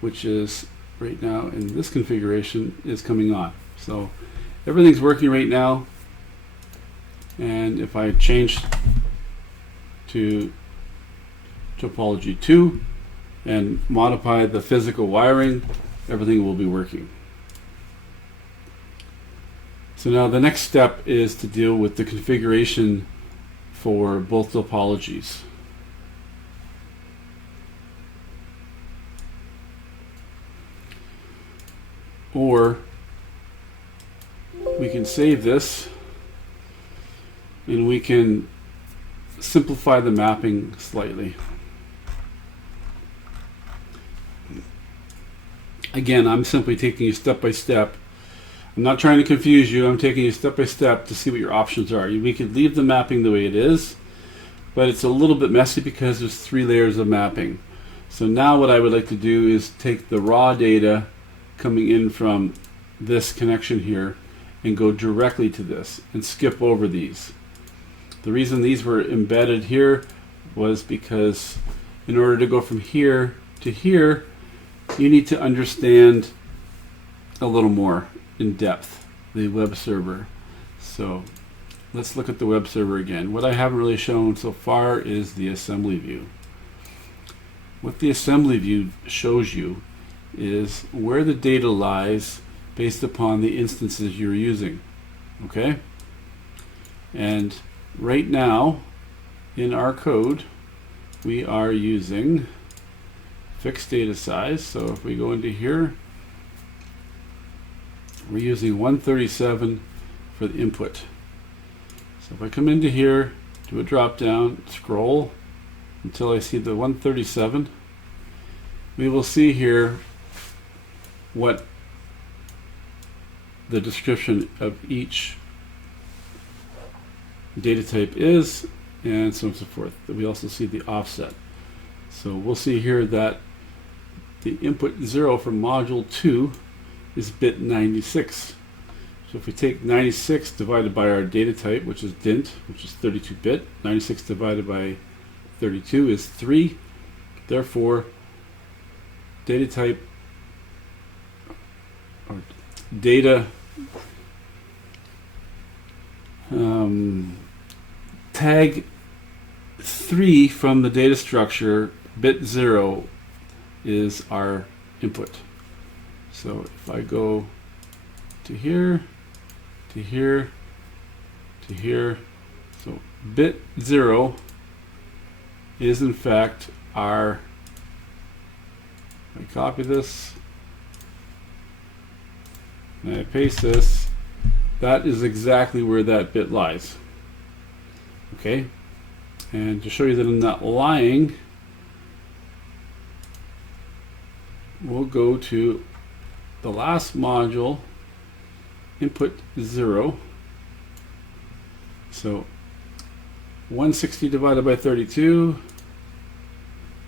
which is right now in this configuration, is coming on. So everything's working right now. And if I change to topology 2 and modify the physical wiring, everything will be working. So now the next step is to deal with the configuration for both topologies. Or we can save this and we can simplify the mapping slightly. Again, I'm simply taking you step by step. I'm not trying to confuse you. I'm taking you step by step to see what your options are. We could leave the mapping the way it is, but it's a little bit messy because there's 3 layers of mapping. So now what I would like to do is take the raw data, coming in from this connection here and go directly to this and skip over these. The reason these were embedded here was because in order to go from here to here, you need to understand a little more in depth the web server. So let's look at the web server again. What I haven't really shown so far is the assembly view. What the assembly view shows you is where the data lies based upon the instances you're using. Okay? And right now in our code we are using fixed data size. So if we go into here, we're using 137 for the input. So if I come into here, do a drop down, scroll until I see the 137, we will see here what the description of each data type is, and so on and so forth. We also see the offset. So we'll see here that the input 0 from module 2 is bit 96. So if we take 96 divided by our data type, which is DINT, which is 32-bit, 96 divided by 32 is 3. Therefore, data type or data tag 3 from the data structure, bit 0 is our input. So if I go to here, to here, to here, so bit 0 is in fact our, I copy this and I paste this, that is exactly where that bit lies. Okay, and to show you that I'm not lying, we'll go to the last module, input 0. So 160 divided by 32,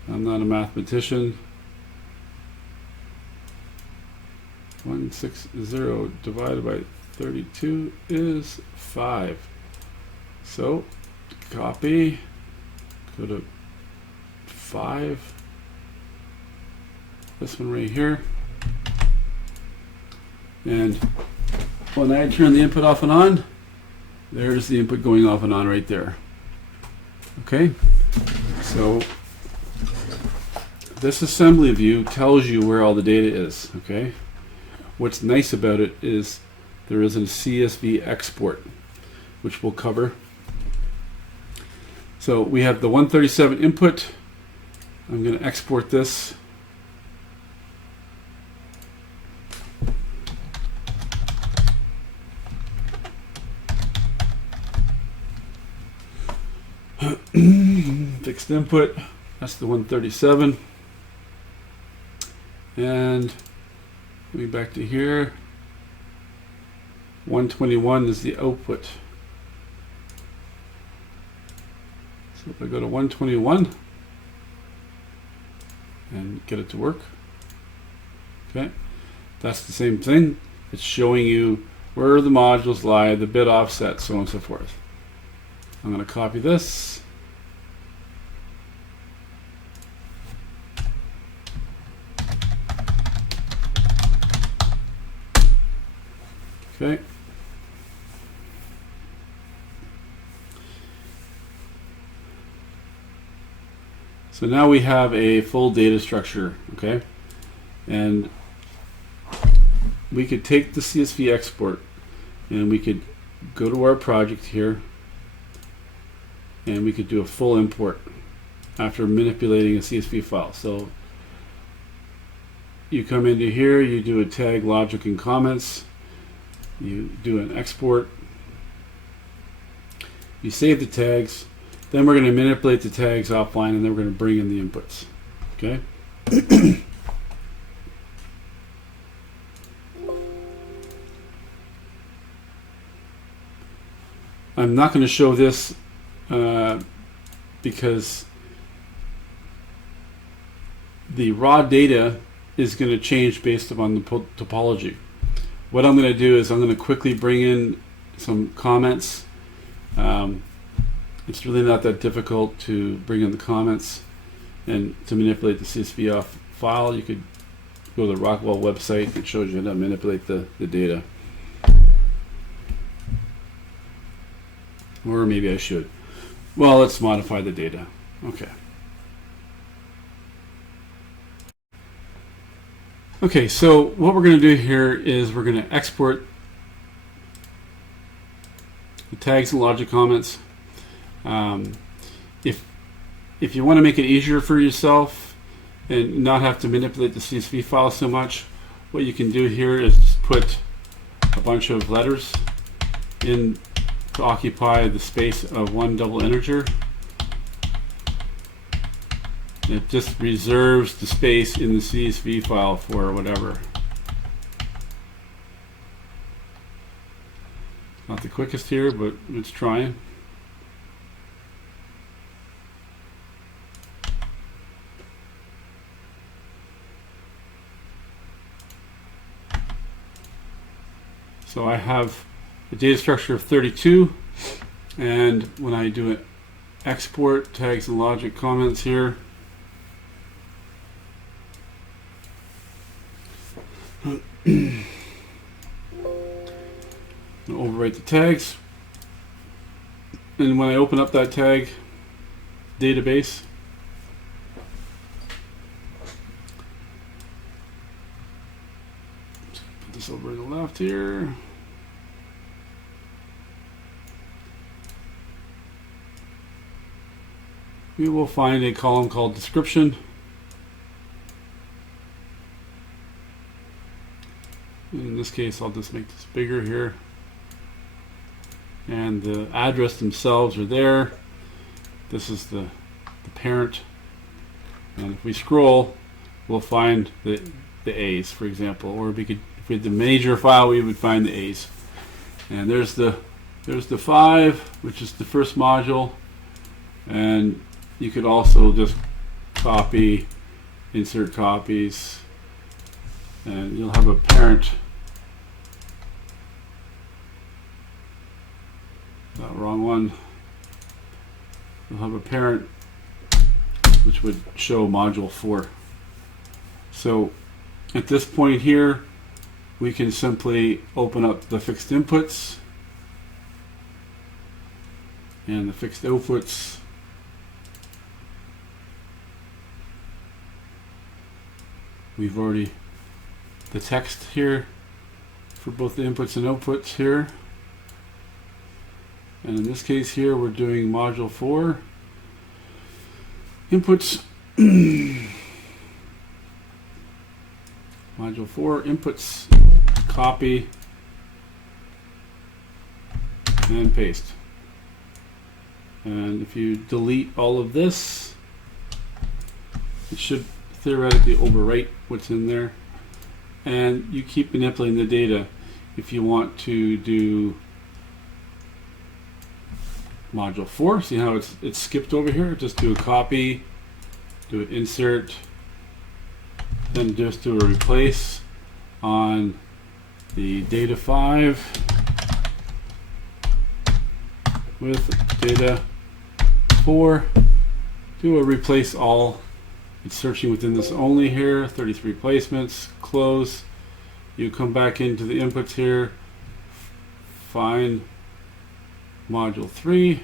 I'm not a mathematician, 160 divided by 32 is 5. So copy, go to 5, this one right here, and when I turn the input off and on, there's the input going off and on right there. Okay, so this assembly view tells you where all the data is. Okay, what's nice about it is there is a CSV export, which we'll cover. So we have the 137 input. I'm going to export this. Fixed input, that's the 137. And going back to here, 121 is the output. So if I go to 121 and get it to work, okay, that's the same thing. It's showing you where the modules lie, the bit offset, so on and so forth. I'm going to copy this. Okay. So now we have a full data structure, okay? And we could take the CSV export and we could go to our project here and we could do a full import after manipulating a CSV file. So you come into here, you do a tag logic and comments, you do an export, you save the tags, then we're going to manipulate the tags offline and then we're going to bring in the inputs. Okay? I'm not going to show this because the raw data is going to change based upon the topology. What I'm going to do is I'm going to quickly bring in some comments. It's really not that difficult to bring in the comments and to manipulate the CSV file. You could go to the Rockwell website. It shows you how to manipulate the data. Or maybe I should. Well, let's modify the data. Okay. Okay, so what we're going to do here is we're going to export the tags and logic comments. If you want to make it easier for yourself and not have to manipulate the CSV file so much, what you can do here is just put a bunch of letters in to occupy the space of one double integer. It just reserves the space in the CSV file for whatever. Not the quickest here, but it's trying. So I have a data structure of 32, and when I do an export tags and logic comments here, overwrite the tags, and when I open up that tag database, put this over to the left here. We will find a column called description. In this case, I'll just make this bigger here. And the address themselves are there. This is the parent. And if we scroll, we'll find the A's, for example. Or we could, if we had the major file, we would find the A's. And there's the 5, which is the first module. And you could also just copy, insert copies, and you'll have a parent. Wrong one. You'll have a parent which would show module 4. So at this point here, we can simply open up the fixed inputs and the fixed outputs. We've already the text here for both the inputs and outputs here. And in this case here, we're doing module 4 inputs. Module 4 inputs, copy and paste. And if you delete all of this, it should theoretically overwrite what's in there. And you keep manipulating the data. If you want to do module 4, see how it's skipped over here? Just do a copy, do an insert, then just do a replace on the data 5 with data 4. Do a replace all. It's searching within this only here, 33 placements, close. You come back into the inputs here, find module 3,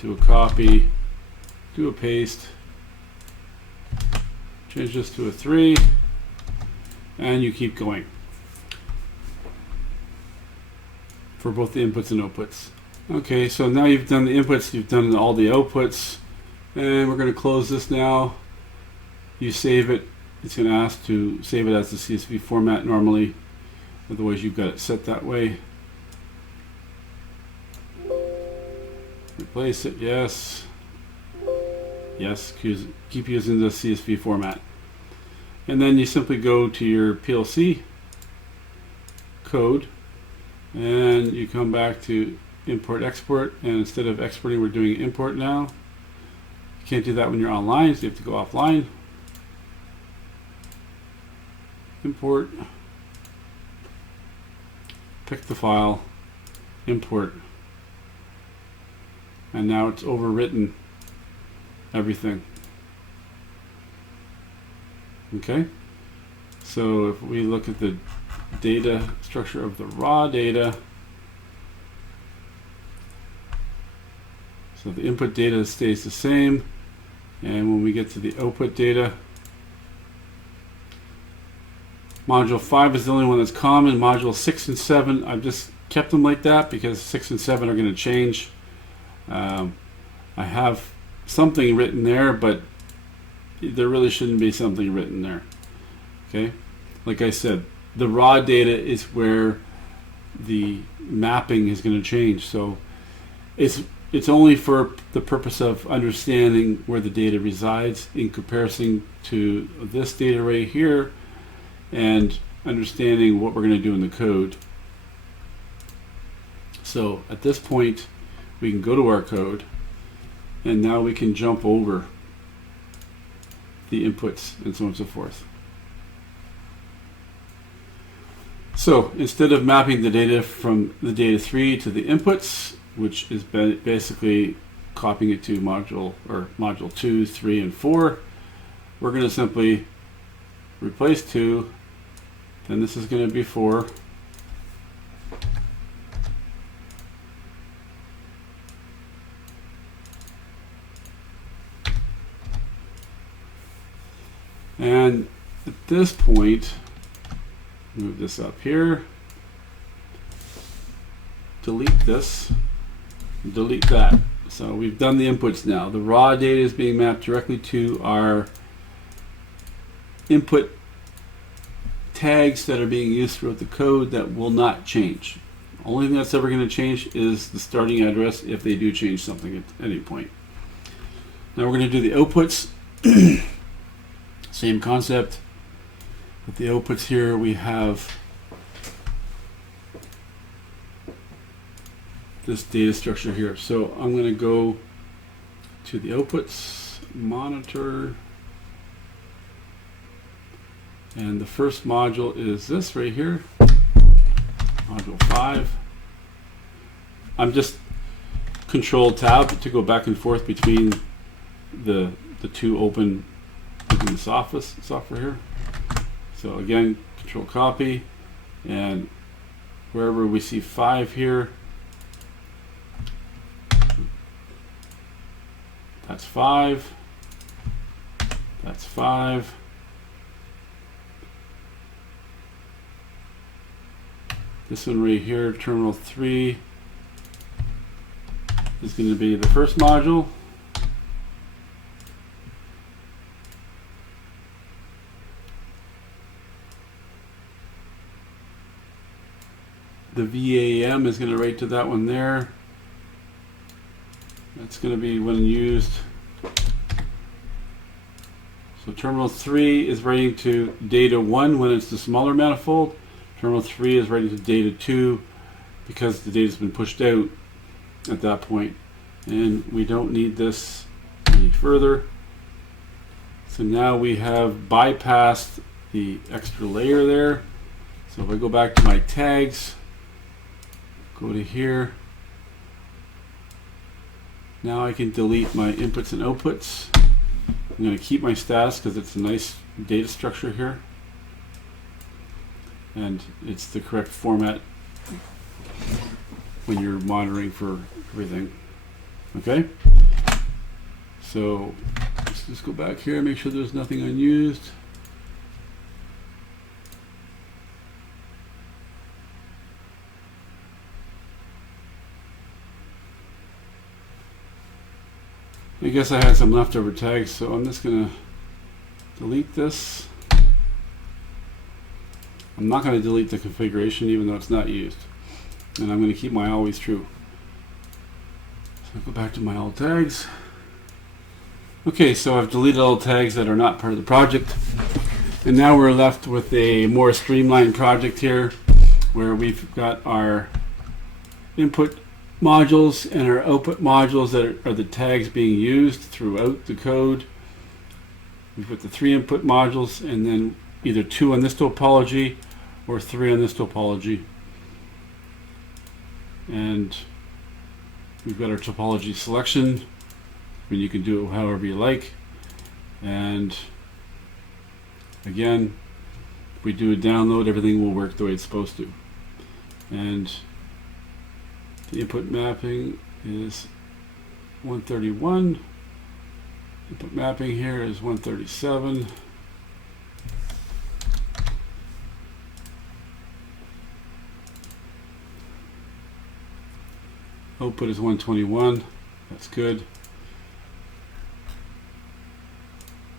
do a copy, do a paste, change this to a 3, and you keep going for both the inputs and outputs. Okay, so now you've done the inputs, you've done all the outputs, and we're going to close this now. You save it. It's going to ask to save it as the CSV format normally. Otherwise, you've got it set that way. Replace it, yes. Yes, keep using the CSV format. And then you simply go to your PLC code and you come back to import export, and instead of exporting, we're doing import now. You can't do that when you're online, so you have to go offline. import, pick the file, import, and now it's overwritten everything. Okay, so if we look at the data structure of the raw data, so the input data stays the same, and when we get to the output data, module 5 is the only one that's common. Module 6 and 7, I've just kept them like that because 6 and 7 are going to change. I have something written there, but there really shouldn't be something written there. Okay, like I said, the raw data is where the mapping is going to change. So it's only for the purpose of understanding where the data resides in comparison to this data right here, and understanding what we're going to do in the code. So at this point, we can go to our code, and now we can jump over the inputs and so on and so forth. So instead of mapping the data from the data 3 to the inputs, which is basically copying it to module 2, 3, and 4, we're going to simply replace 2, then this is going to be 4, and at this point, move this up here, delete this, delete that. So we've done the inputs now. The raw data is being mapped directly to our input tags that are being used throughout the code that will not change. Only thing that's ever going to change is the starting address if they do change something at any point. Now we're going to do the outputs. Same concept. With the outputs here, we have this data structure here. So I'm going to go to the outputs, monitor, and the first module is this right here, module 5. I'm just Control Tab to go back and forth between the two open software here. So again, Control Copy, and wherever we see 5 here, that's 5, that's 5, this one right here, terminal 3, is going to be the first module. The VAM is going to write to that one there. That's going to be when used. So terminal 3 is writing to data 1 when it's the smaller manifold. Terminal 3 is writing to data 2 because the data's been pushed out at that point. And we don't need this any further. So now we have bypassed the extra layer there. So if I go back to my tags, go to here. Now I can delete my inputs and outputs. I'm going to keep my status because it's a nice data structure here. And it's the correct format when you're monitoring for everything. Okay? So let's just go back here and make sure there's nothing unused. I guess I had some leftover tags, so I'm just going to delete this. I'm not going to delete the configuration even though it's not used. And I'm going to keep my always true. So I'll go back to my old tags. Okay, so I've deleted all tags that are not part of the project. And now we're left with a more streamlined project here where we've got our input modules and our output modules that are the tags being used throughout the code. We've got the 3 input modules, and then either 2 on this topology or 3 on this topology. And we've got our topology selection. I mean, you can do it however you like. And again, if we do a download, everything will work the way it's supposed to. And the input mapping is 131. Input mapping here is 137. Output is 121. That's good.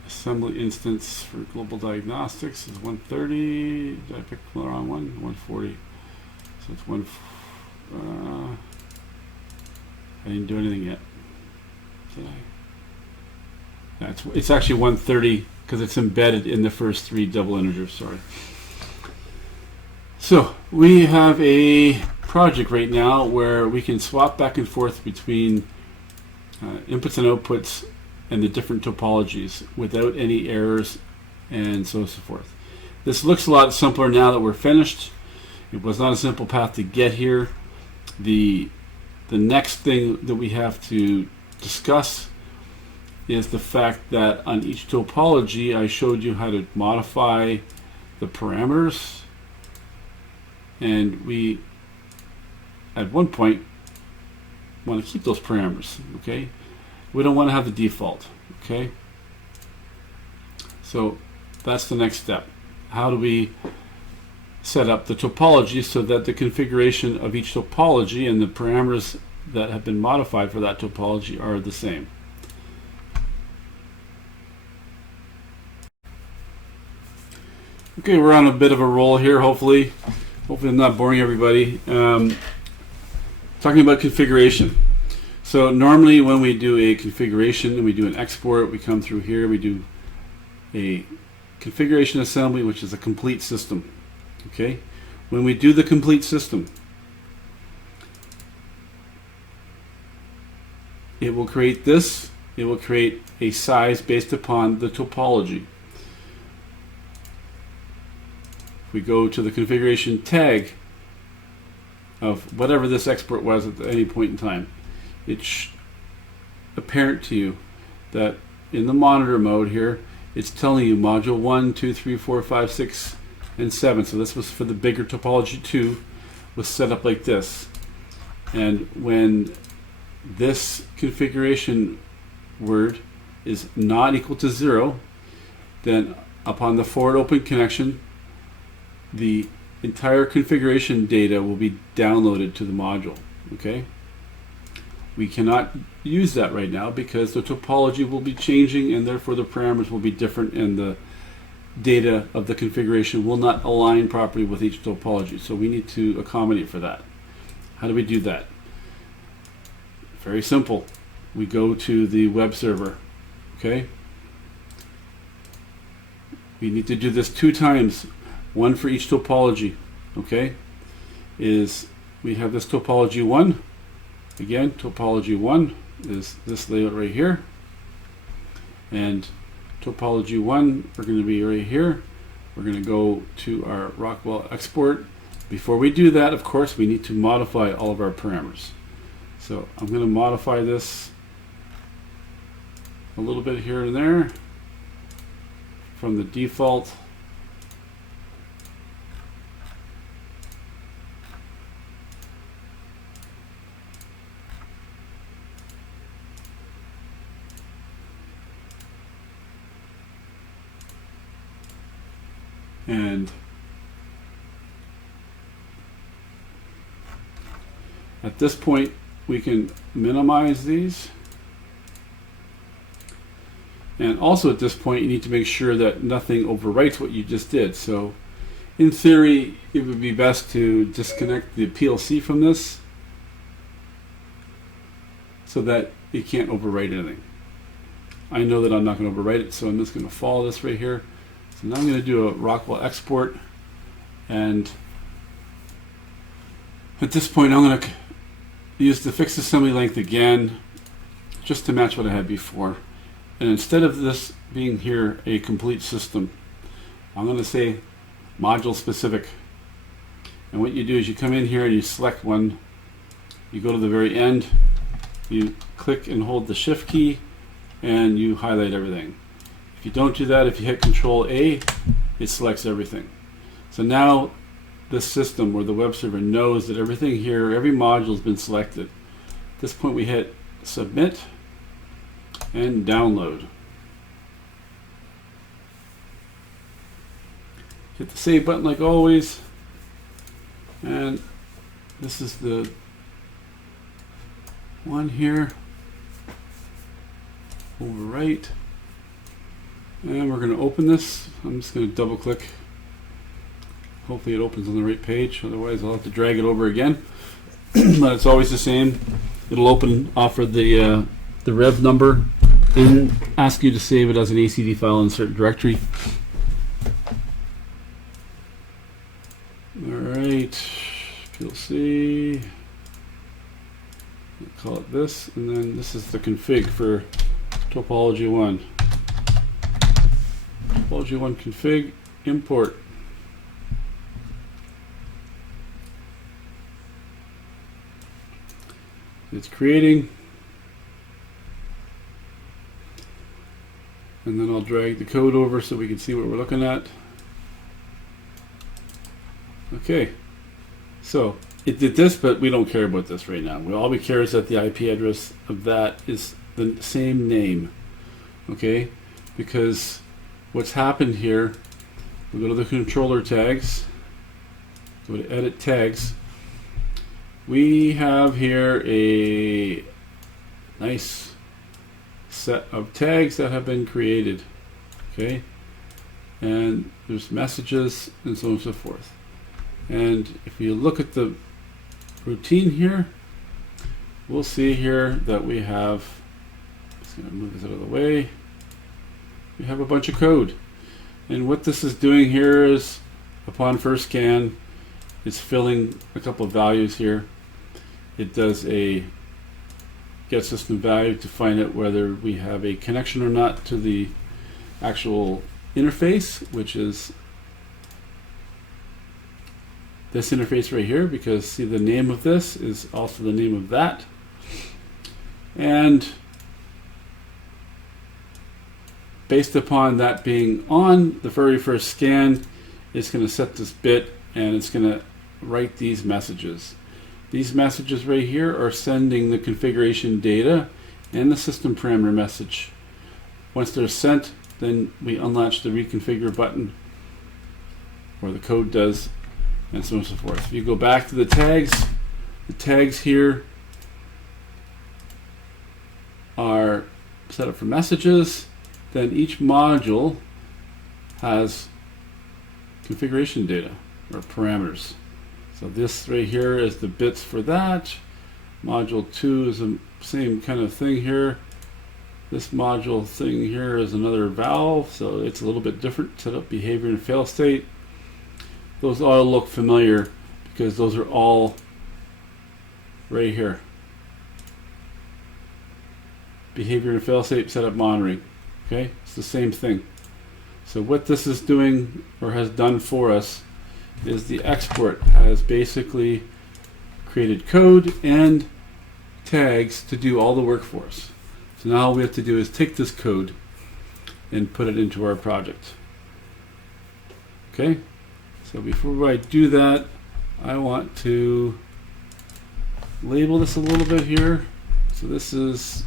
Assembly instance for global diagnostics is 130. Did I pick the wrong one? 140. So it's I didn't do anything yet. Did I? It's actually 130 because it's embedded in the first 3 double integers. Sorry. So we have a project right now where we can swap back and forth between inputs and outputs and the different topologies without any errors and so forth. This looks a lot simpler now that we're finished. It was not a simple path to get here. The next thing that we have to discuss is the fact that on each topology I showed you how to modify the parameters, and we at one point want to keep those parameters. Okay, we don't want to have the default. Okay, so that's the next step. How do we set up the topology so that the configuration of each topology and the parameters that have been modified for that topology are the same? Okay, we're on a bit of a roll here. Hopefully I'm not boring everybody. Talking about configuration. So normally when we do a configuration and we do an export, we come through here, we do a configuration assembly, which is a complete system. Okay, when we do the complete system, it will create this. It will create a size based upon the topology. If we go to the configuration tag of whatever this export was at any point in time, it's apparent to you that in the monitor mode here, it's telling you module 1, 2, 3, 4, 5, 6, and 7. So this was for the bigger topology 2, was set up like this. And when this configuration word is not equal to 0, then upon the forward open connection, the entire configuration data will be downloaded to the module. Okay, we cannot use that right now because the topology will be changing, and therefore the parameters will be different, and the data of the configuration will not align properly with each topology. So we need to accommodate for that. How do we do that? Very simple. We go to the web server. Okay, we need to do this 2 times. One for each topology. Okay, is we have this topology 1. Again, topology 1 is this layout right here, and topology 1 we're going to be right here. We're going to go to our Rockwell export. Before we do that, of course, we need to modify all of our parameters. So I'm going to modify this a little bit here and there from the default. And at this point, we can minimize these. And also at this point, you need to make sure that nothing overwrites what you just did. So in theory, it would be best to disconnect the PLC from this so that it can't overwrite anything. I know that I'm not going to overwrite it, so I'm just going to follow this right here. So now I'm going to do a Rockwell export, and at this point I'm going to use the fixed assembly length again just to match what I had before. And instead of this being here a complete system, I'm going to say module specific. And what you do is you come in here and you select one, you go to the very end, you click and hold the shift key, and you highlight everything. If you don't do that, if you hit Control A, it selects everything. So now this system or the web server knows that everything here, every module has been selected. At this point we hit Submit and Download. Hit the Save button like always, and this is the one here. Overwrite, and we're going to open this. I'm just going to double click. Hopefully it opens on the right page, otherwise I'll have to drag it over again. But it's always the same. It'll open, offer the rev number, and ask you to save it as an ACD file in certain directory. Alright, PLC, we'll call it this, and then this is the config for Topology 1. Topology 1 config, import. It's creating, and then I'll drag the code over so we can see what we're looking at. Okay, so it did this, but we don't care about this right now. All we care is that the IP address of that is the same name. Okay, because what's happened here, we go to the controller tags, go to edit tags. We have here a nice set of tags that have been created. Okay, and there's messages and so on and so forth. And if you look at the routine here, we'll see here that we have, just going to move this out of the way, we have a bunch of code. And what this is doing here is, upon first scan, it's filling a couple of values here. It does a get system value to find out whether we have a connection or not to the actual interface, which is this interface right here, because see, the name of this is also the name of that. And based upon that being on the very first scan, it's going to set this bit and it's going to write these messages. These messages right here are sending the configuration data and the system parameter message. Once they're sent, then we unlatch the reconfigure button, or the code does, and so on and so forth. If you go back to the tags here are set up for messages. Then each module has configuration data or parameters. So this right here is the bits for that. Module 2 is the same kind of thing here. This module thing here is another valve, so it's a little bit different. Set up behavior and fail state. Those all look familiar because those are all right here. Behavior and fail state, setup monitoring. Okay, it's the same thing. So what this is doing, or has done for us, is the export has basically created code and tags to do all the work for us. So now all we have to do is take this code and put it into our project. Okay, so before I do that, I want to label this a little bit here. So this is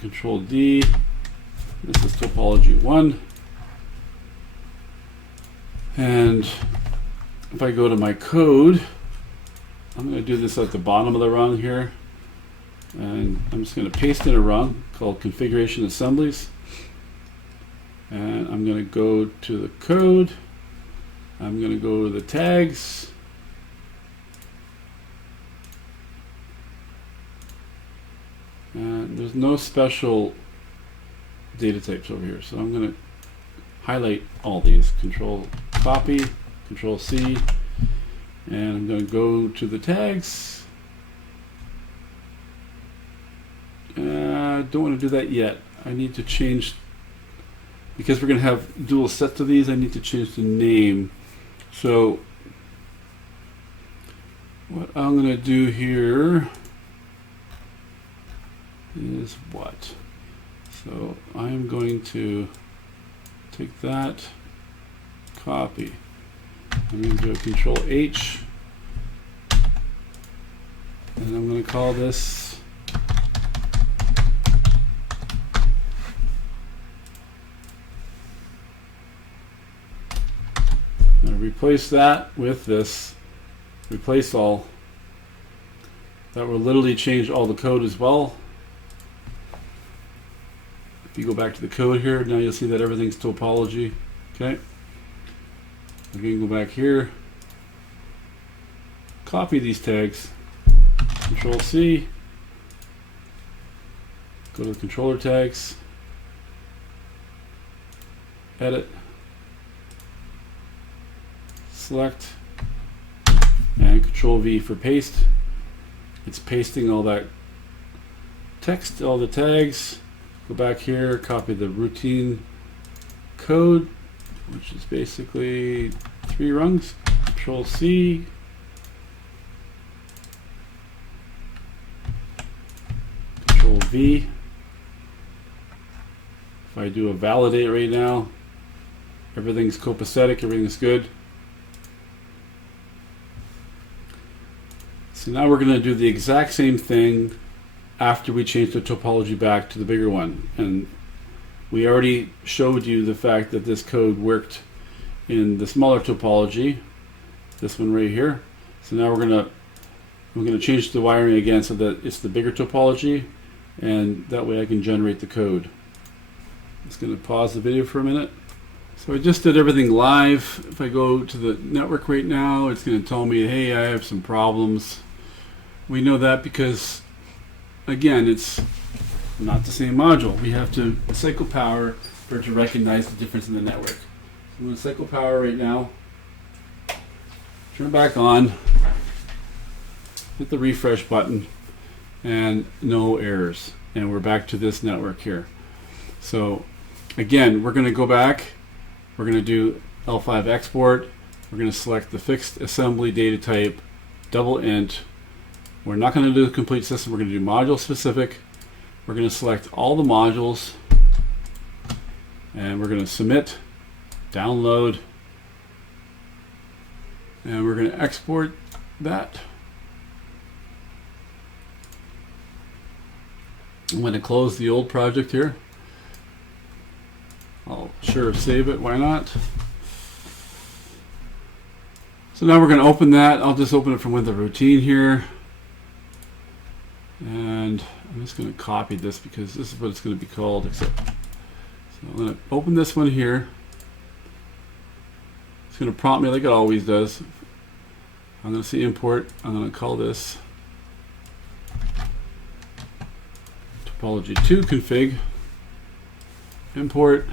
Control D. This is Topology 1. And if I go to my code, I'm going to do this at the bottom of the rung here. And I'm just going to paste in a rung called Configuration Assemblies. And I'm going to go to the code. I'm going to go to the tags. And there's no special data types over here, so I'm going to highlight all these. Control copy, Control C, and I'm going to go to the tags. I don't want to do that yet. I need to change because we're going to have dual sets of these, I need to change the name. So what I'm going to do here is what? So I'm going to take that, copy. I'm going to do a Control H, and I'm going to call this replace that with this, replace all. That will literally change all the code as well. If you go back to the code here, now you'll see that everything's topology. Okay. Again, go back here, copy these tags, Control C, go to the controller tags, edit, select, and Control V for paste. It's pasting all that text, all the tags. Go back here, copy the routine code, which is basically 3 rungs. Control C, Control V. If I do a validate right now, everything's copacetic, everything's good. So now we're going to do the exact same thing after we change the topology back to the bigger one. And we already showed you the fact that this code worked in the smaller topology, this one right here. So now we're going to change the wiring again so that it's the bigger topology, and that way I can generate the code. I'm just going to pause the video for a minute. So I just did everything live. If I go to the network right now, it's going to tell me, hey, I have some problems. We know that because, again, it's not the same module. We have to cycle power for it to recognize the difference in the network. So I'm going to cycle power right now, turn it back on, hit the refresh button, and no errors. And we're back to this network here. So again, we're going to go back, we're going to do L5 export, we're going to select the fixed assembly data type, double int. We're not going to do the complete system, we're going to do module specific. We're going to select all the modules, and we're going to submit, download, and we're going to export that. I'm going to close the old project here. I'll sure save it, why not? So now we're going to open that. I'll just open it from the routine here. And I'm just going to copy this because this is what it's going to be called. So I'm going to open this one here. It's going to prompt me like it always does. I'm going to say import. I'm going to call this Topology 2 config. Import.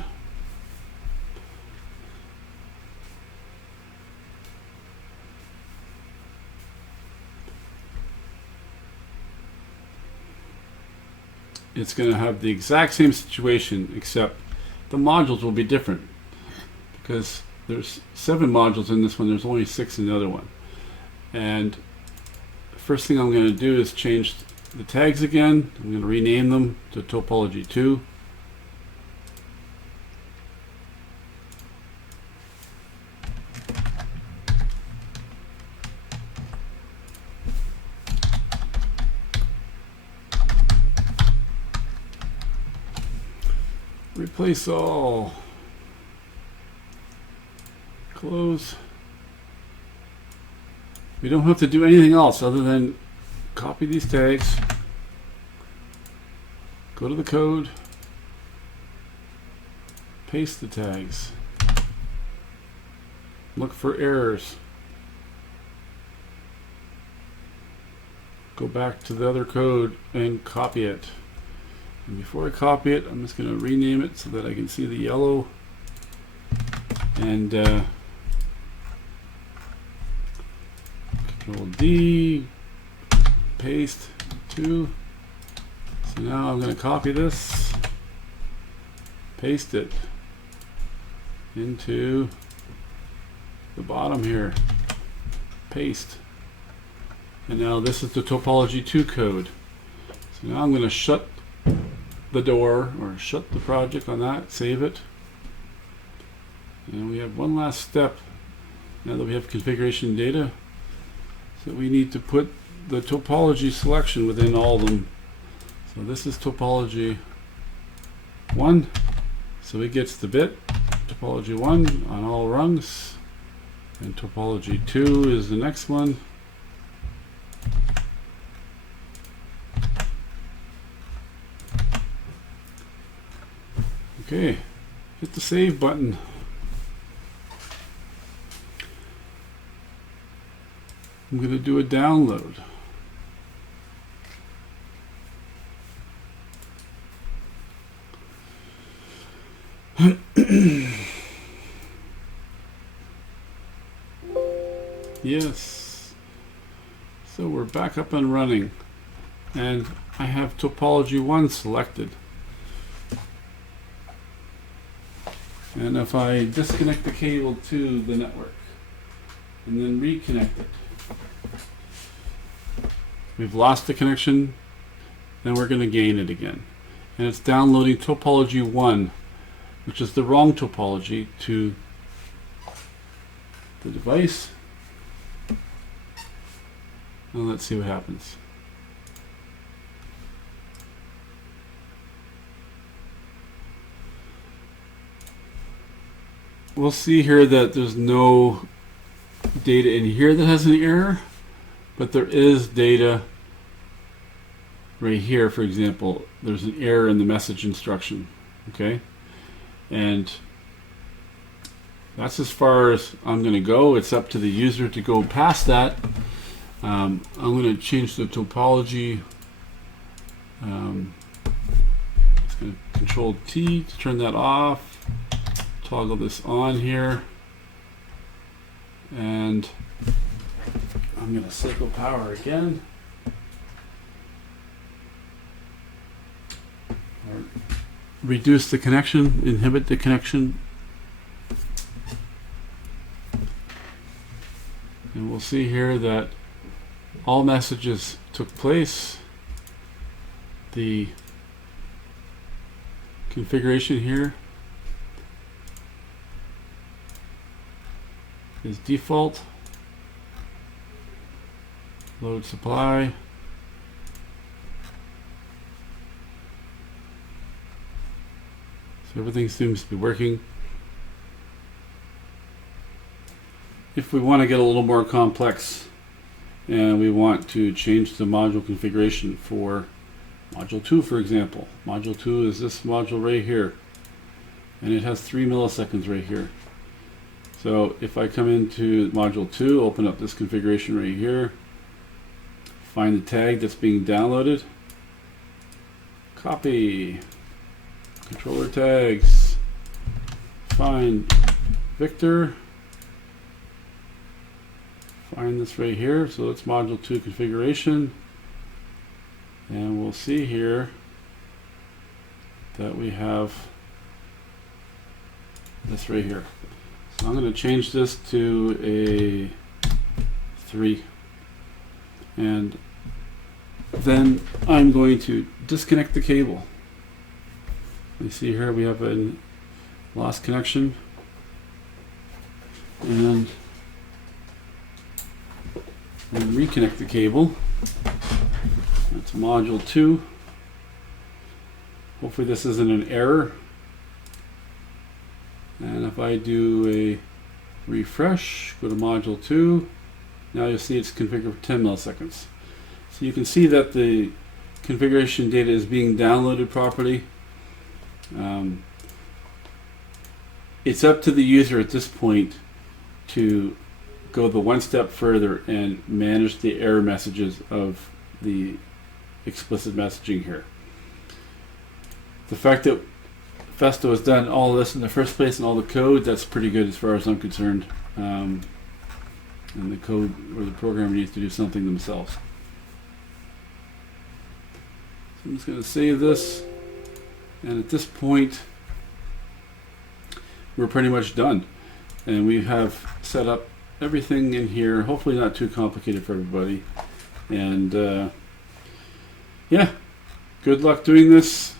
It's going to have the exact same situation, except the modules will be different because there's 7 modules in this one, there's only 6 in the other one. And the first thing I'm going to do is change the tags again. I'm going to rename them to Topology 2. Replace all. Close. We don't have to do anything else other than copy these tags, go to the code, paste the tags, look for errors, go back to the other code and copy it. And before I copy it, I'm just going to rename it so that I can see the yellow. And Control D, paste 2. So now I'm going to copy this, paste it, into the bottom here. Paste. And now this is the Topology 2 code. So now I'm going to shut the door, or shut the project on that, save it. And we have one last step now that we have configuration data. So we need to put the topology selection within all of them. So this is topology 1. So it gets the bit, topology 1 on all rungs. And topology 2 is the next one. Okay, hit the save button. I'm going to do a download. Yes. So we're back up and running. And I have topology 1 selected. And if I disconnect the cable to the network and then reconnect it, we've lost the connection, then we're going to gain it again. And it's downloading topology 1, which is the wrong topology, to the device. And let's see what happens. We'll see here that there's no data in here that has an error, but there is data right here. For example, there's an error in the message instruction. Okay, and that's as far as I'm going to go. It's up to the user to go past that. I'm going to change the topology. It's going to Control T to turn that off. Toggle this on here, and I'm going to cycle power again, or reduce the connection, inhibit the connection, and we'll see here that all messages took place. The configuration here is default. Load supply. So everything seems to be working. If we want to get a little more complex and we want to change the module configuration for module 2, for example. Module 2 is this module right here, and it has 3 milliseconds right here. So if I come into module 2, open up this configuration right here, find the tag that's being downloaded, copy, controller tags, find Victor, find this right here. So it's module 2 configuration, and we'll see here that we have this right here. So I'm going to change this to a 3, and then I'm going to disconnect the cable. You see here we have a lost connection, and reconnect the cable. That's module 2. Hopefully this isn't an error. And if I do a refresh, go to module 2, now you'll see it's configured for 10 milliseconds. So you can see that the configuration data is being downloaded properly. It's up to the user at this point to go the one step further and manage the error messages of the explicit messaging here. The fact that Festo has done all of this in the first place and all the code, that's pretty good as far as I'm concerned. And the code or the programmer needs to do something themselves. So I'm just going to save this, and at this point we're pretty much done. And we have set up everything in here, hopefully not too complicated for everybody. And yeah, good luck doing this.